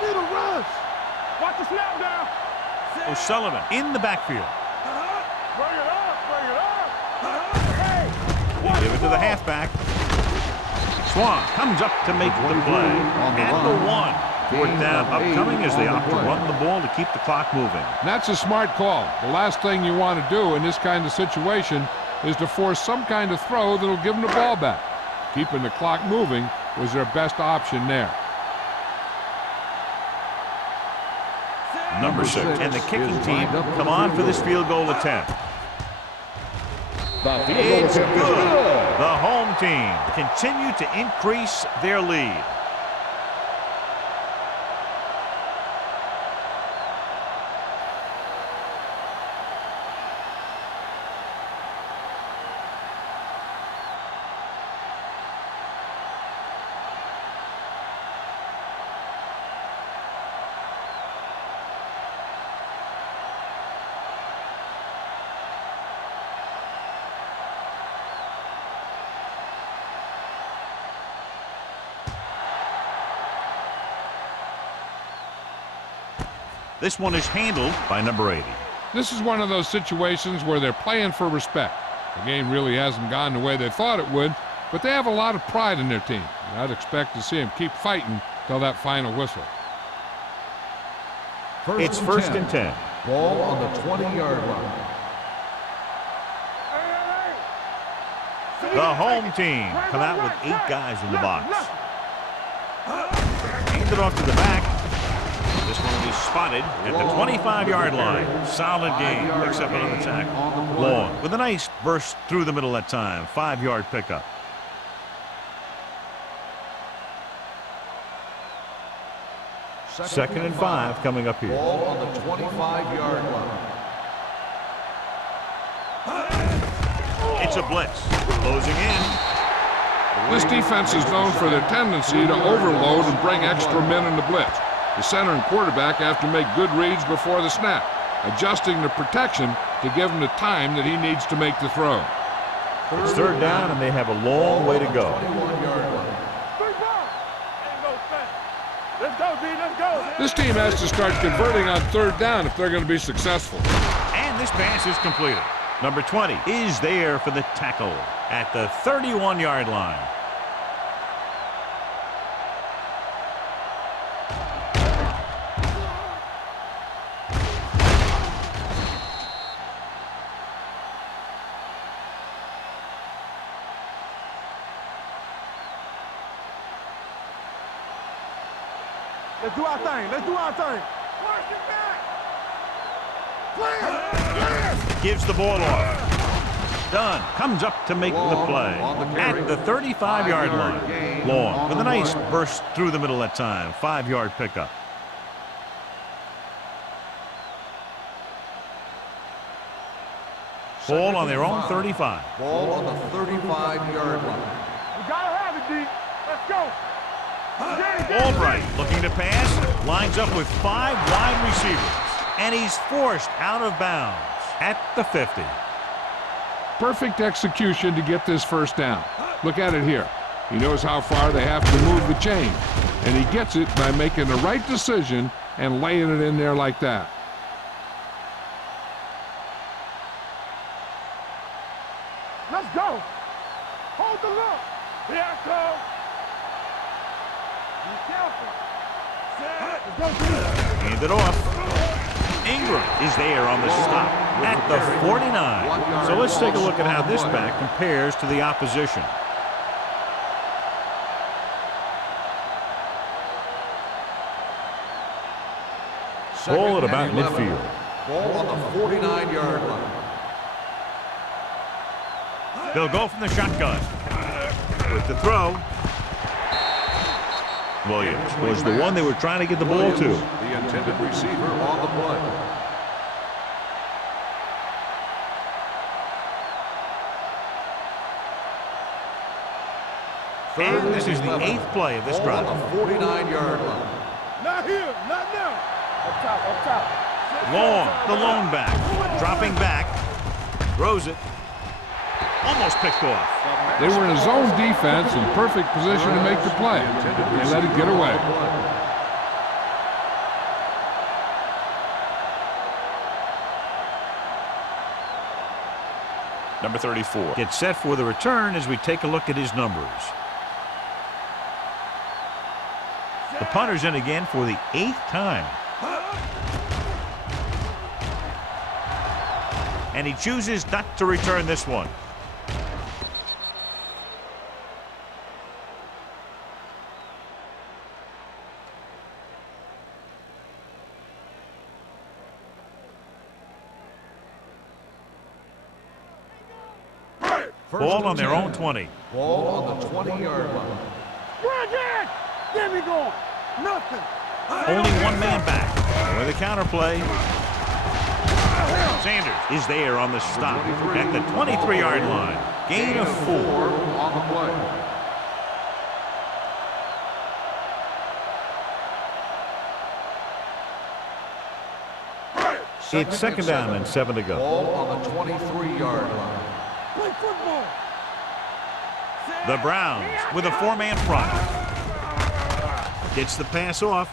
need a rush. Watch the snap down. O'Sullivan in the backfield. Bring it up. Bring it up. Hey. They give it to the halfback. Swan comes up to make the play. At the 1. 4th down upcoming as they opt to run the ball to keep the clock moving. That's a smart call. The last thing you want to do in this kind of situation is to force some kind of throw that'll give them the ball back. Keeping the clock moving was their best option there. Number 6 and the kicking team come on for this field goal attempt. It's good. The home team continue to increase their lead. This one is handled by number 80. This is one of those situations where they're playing for respect. The game really hasn't gone the way they thought it would, but they have a lot of pride in their team. And I'd expect to see them keep fighting till that final whistle. It's first and 10. Ball on the 20-yard line. The home team come out with 8 guys in the box. Hand it off to the back. This one will be spotted at the 25-yard line. Solid game. Picks up another tackle. Long with a nice burst through the middle that time. 5-yard pickup. Second and 5 coming up here. Ball on the 25-yard line. It's a blitz. Closing in. This defense is known for their tendency to overload and bring extra men in the blitz. The center and quarterback have to make good reads before the snap, adjusting the protection to give him the time that he needs to make the throw. It's third down, and they have a long way to go. 21-yard line. Let's go, D. Let's go. This team has to start converting on third down if they're going to be successful. And this pass is completed. Number 20 is there for the tackle at the 31-yard line. Let's do our thing. Let's do our thing. Clear. Gives the ball off. Dunn comes up to make the play at the 35-yard line. Long with a nice burst through the middle that time. 5-yard pickup. Ball on their own 35. Ball on the 35-yard line. We gotta have it, D. Let's go. Albright looking to pass. Lines up with 5 wide receivers. And he's forced out of bounds at the 50. Perfect execution to get this first down. Look at it here. He knows how far they have to move the chain. And he gets it by making the right decision and laying it in there like that. Let's go. Hold the look. Here I come. Be careful. Let's go, D. Hand it off. Ingram is there on the stop at the 49. So let's take a look at how this back compares to the opposition. Ball at about midfield. Ball on the 49-yard line. They'll go from the shotgun. With the throw. Williams was the one they were trying to get the ball to. The intended receiver on the play. And this is the 8th play of this drive. On the 49-yard line. Not here. Not now. Up top. Up top. Long, the lone back. Dropping back. Throws it. Almost picked off. They were in a zone defense in perfect position to make the play. They let it get away. Number 34 gets set for the return as we take a look at his numbers. The punter's in again for the 8th time. And he chooses not to return this one. Ball on their own 20. Ball on the 20-yard line. Run again. Get me going. Nothing. Only one man back. With a counter play. Sanders is there on the stop at the 23-yard line. Gain of 4. On the play. It's second down and 7 to go. Ball on the 23-yard line. Play football. The Browns with a 4-man front. Gets the pass off.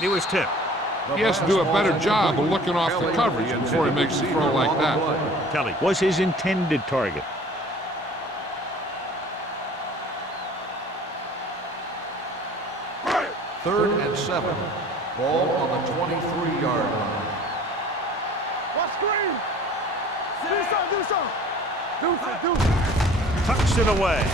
It was tipped. He has to do a better job of looking off the coverage before he makes a throw like that. Kelly was his intended target. Third and 7. Ball on the 23-yard line. Watch screen. Do something. Tucks it away.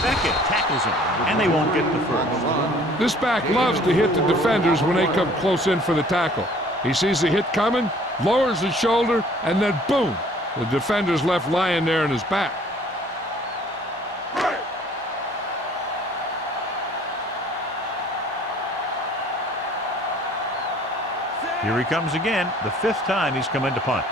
Beckett tackles him, and they won't get the first. This back loves to hit the defenders when they come close in for the tackle. He sees the hit coming, lowers his shoulder, and then boom, the defender's left lying there in his back. Here he comes again, the 5th time he's come in to punt.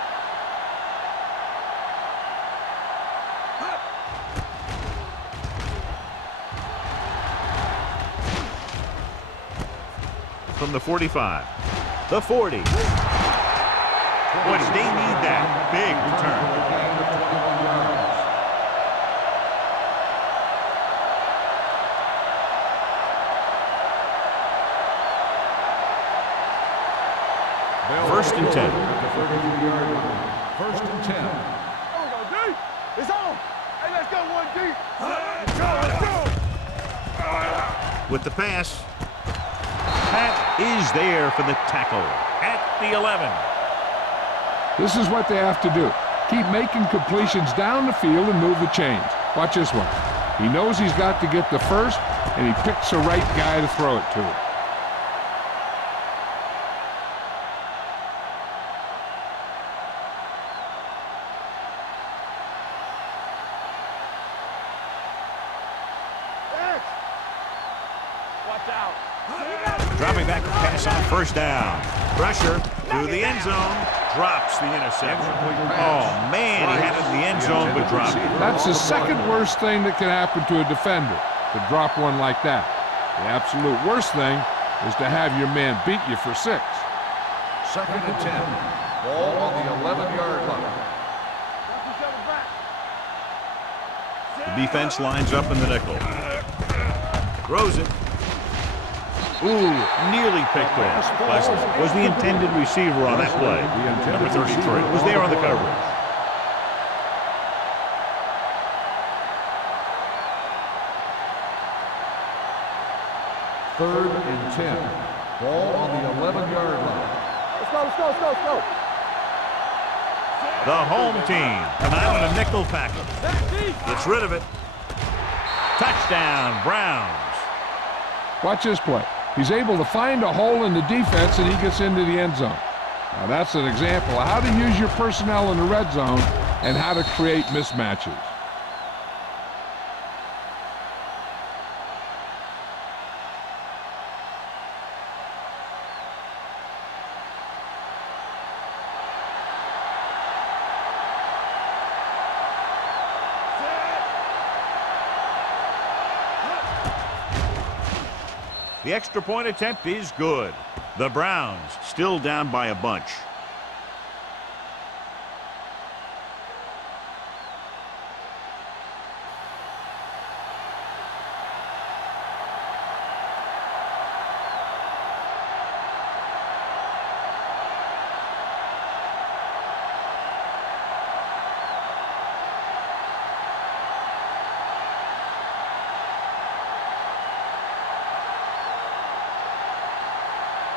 From the 45, the 40. Boy, did they need that big return. First and 10. First and 10. Oh, go deep. It's on. Hey, let's go one deep. Let's go. With the pass. Pat is there for the tackle at the 11. This is what they have to do. Keep making completions down the field and move the chains. Watch this one. He knows he's got to get the first, and he picks the right guy to throw it to. Watch out. Dropping back to pass on first down. Pressure through the end zone. Drops the interception. Oh, man, he had it in the end zone, but dropped it. That's the second worst thing that can happen to a defender, to drop one like that. The absolute worst thing is to have your man beat you for 6. Second and 10. Ball on the 11-yard line. The defense lines up in the nickel. Throws it. Ooh, nearly picked off. Pleasant was the intended receiver on that play. Number 33 was there on the coverage. Third and 10. Ball on the 11-yard line. Let's go. The home team come out in a nickel package. Gets rid of it. Touchdown, Browns. Watch this play. He's able to find a hole in the defense, and he gets into the end zone. Now, that's an example of how to use your personnel in the red zone and how to create mismatches. The extra point attempt is good. The Browns still down by a bunch.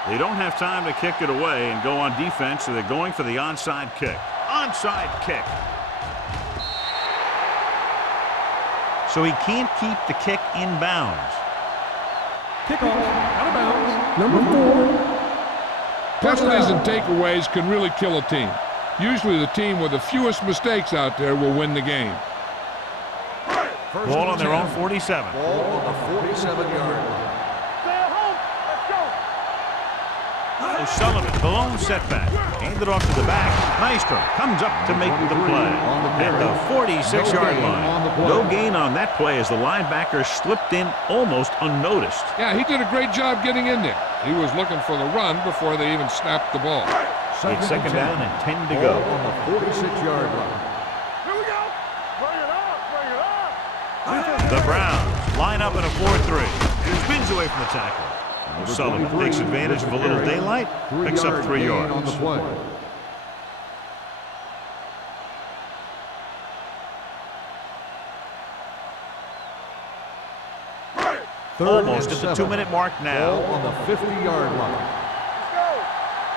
They don't have time to kick it away and go on defense, so they're going for the onside kick. Onside kick. So he can't keep the kick in bounds. Kickoff, out of bounds, number 4. Penalties and takeaways can really kill a team. Usually the team with the fewest mistakes out there will win the game. Ball on their own 47. Ball on the 47-yard line. O'Sullivan, the lone setback. Handed off to the back. Nystrom comes up to make the play. At the 46-yard line. No gain on that play as the linebacker slipped in almost unnoticed. Yeah, he did a great job getting in there. He was looking for the run before they even snapped the ball. It's second down and 10 to go. On the 46-yard line. Here we go. Bring it up. The Browns line up in a 4-3. Spins away from the tackle. O'Sullivan takes advantage of a little daylight, picks up 3 yards. On the play. Almost at the 2-minute mark now. Ball on the 50-yard line. Let's go.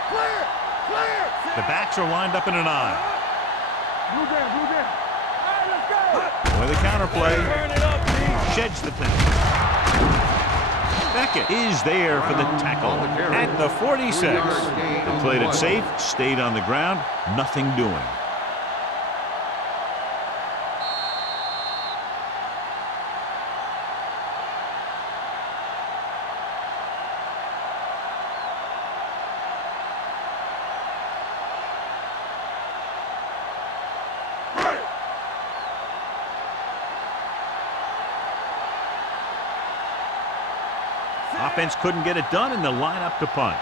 Clear. Clear. The backs are lined up in an I. Blue down. Blue down. All right, let's go. With the counterplay, Turn it up, Pete. sheds the penalty. Beckett is there for the tackle at the 46. They played it safe, stayed on the ground, nothing doing. Offense couldn't get it done in the lineup to punt.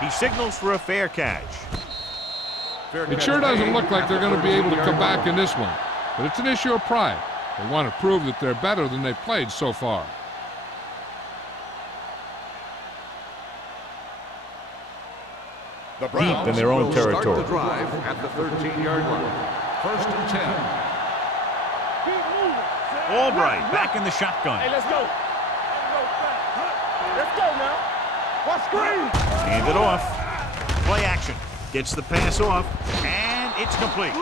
He signals for a fair catch. It sure doesn't look like they're going to be able to come back in this one, but it's an issue of pride. They want to prove that they're better than they've played so far. The Browns in their own will territory. Start the drive at the 13-yard line. First and 10. Albright back in the shotgun. Hey, let's go. Let's go now. Watch screen. Hand it off. Play action. Gets the pass off, and it's complete.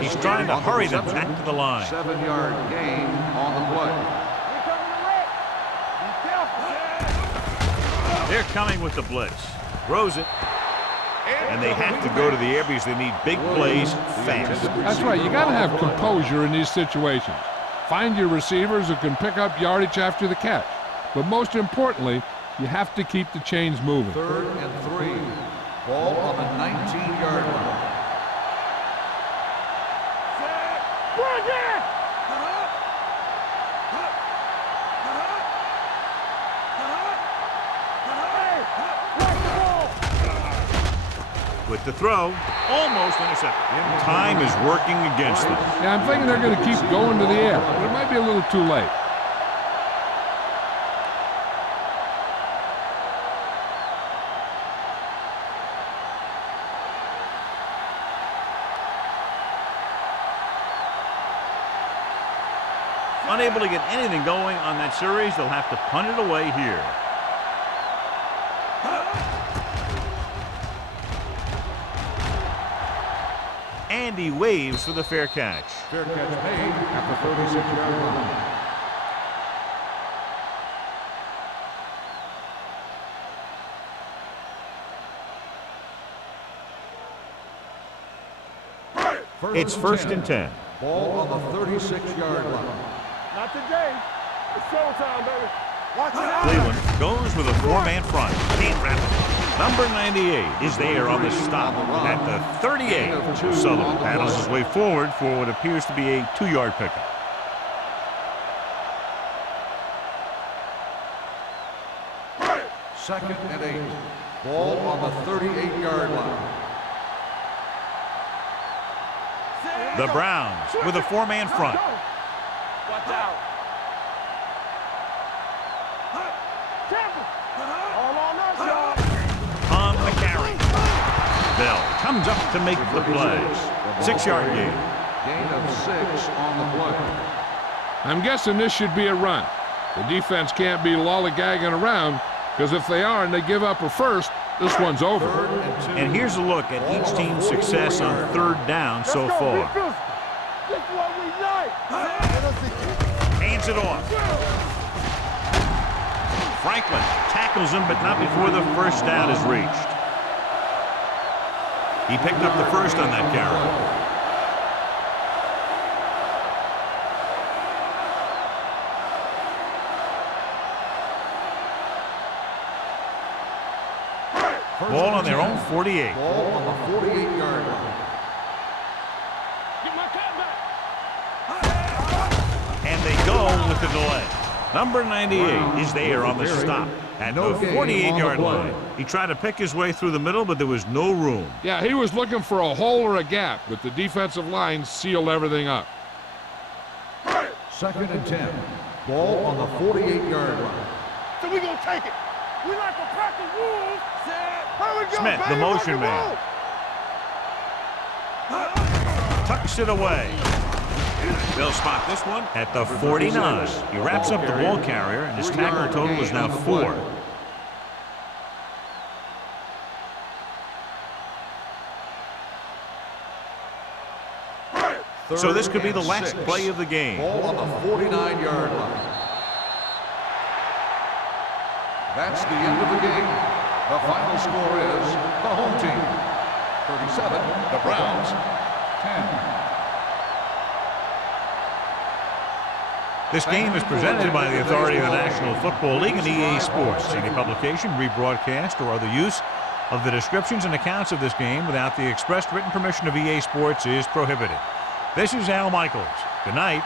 He's trying to hurry them back to the line. 7-yard gain on the play. Here coming the red. Be careful. They're coming with the blitz. Throws it. And they have to go to the air because they need big plays fast. That's right. You got to have composure in these situations. Find your receivers who can pick up yardage after the catch. But most importantly, you have to keep the chains moving. 3rd and 3. Ball on the 19-yard line. With the throw, almost intercepted. Time is working against them. Yeah, I'm thinking they're going to keep going to the air, but it might be a little too late. Unable to get anything going on that series, they'll have to punt it away here. And he waves for the fair catch. Fair catch made at the 36-yard line. It's 1st and 10. Ball on the 36-yard line. Not today. It's showtime, baby. Watch it out. Cleveland goes with a 4-man front. Can't wrap it. Number 98 is there on the stop at the 38. Sullivan paddles his way forward for what appears to be a 2-yard pickup. Second and 8. Ball on the 38-yard line. The Browns with a 4-man front. Watch out. Careful. All on us, y'all. On the carry. Bell comes up to make the play. 6-yard gain. Gain of 6 on the play. I'm guessing this should be a run. The defense can't be lollygagging around, because if they are and they give up a first, this one's over. And here's a look at each team's success on 3rd down so far. This is what we like. Hands it off. Franklin tackles him, but not before the first down is reached. He picked up the first on that carry. Ball on their own 48. Ball on the 48-yard line. Get my cat back. And they go with the delay. Number 98 is there on the stop at the 48-yard line. He tried to pick his way through the middle, but there was no room. Yeah, he was looking for a hole or a gap, but the defensive line sealed everything up. 2nd and 10. Ball on the 48-yard line. So we gonna take it. We like a pack of wolves. Here we go, Smith, baby. the motion man. Tucks it away. They'll spot this one at the 49. He wraps up the ball carrier, and his tackle total is now 4. So this could be the last play of the game. Ball on the 49-yard line. That's the end of the game. The final score is the home team 37, the Browns 10. This game is presented by the authority of the National Football League and EA Sports. Any publication, rebroadcast, or other use of the descriptions and accounts of this game without the expressed written permission of EA Sports is prohibited. This is Al Michaels. Good night.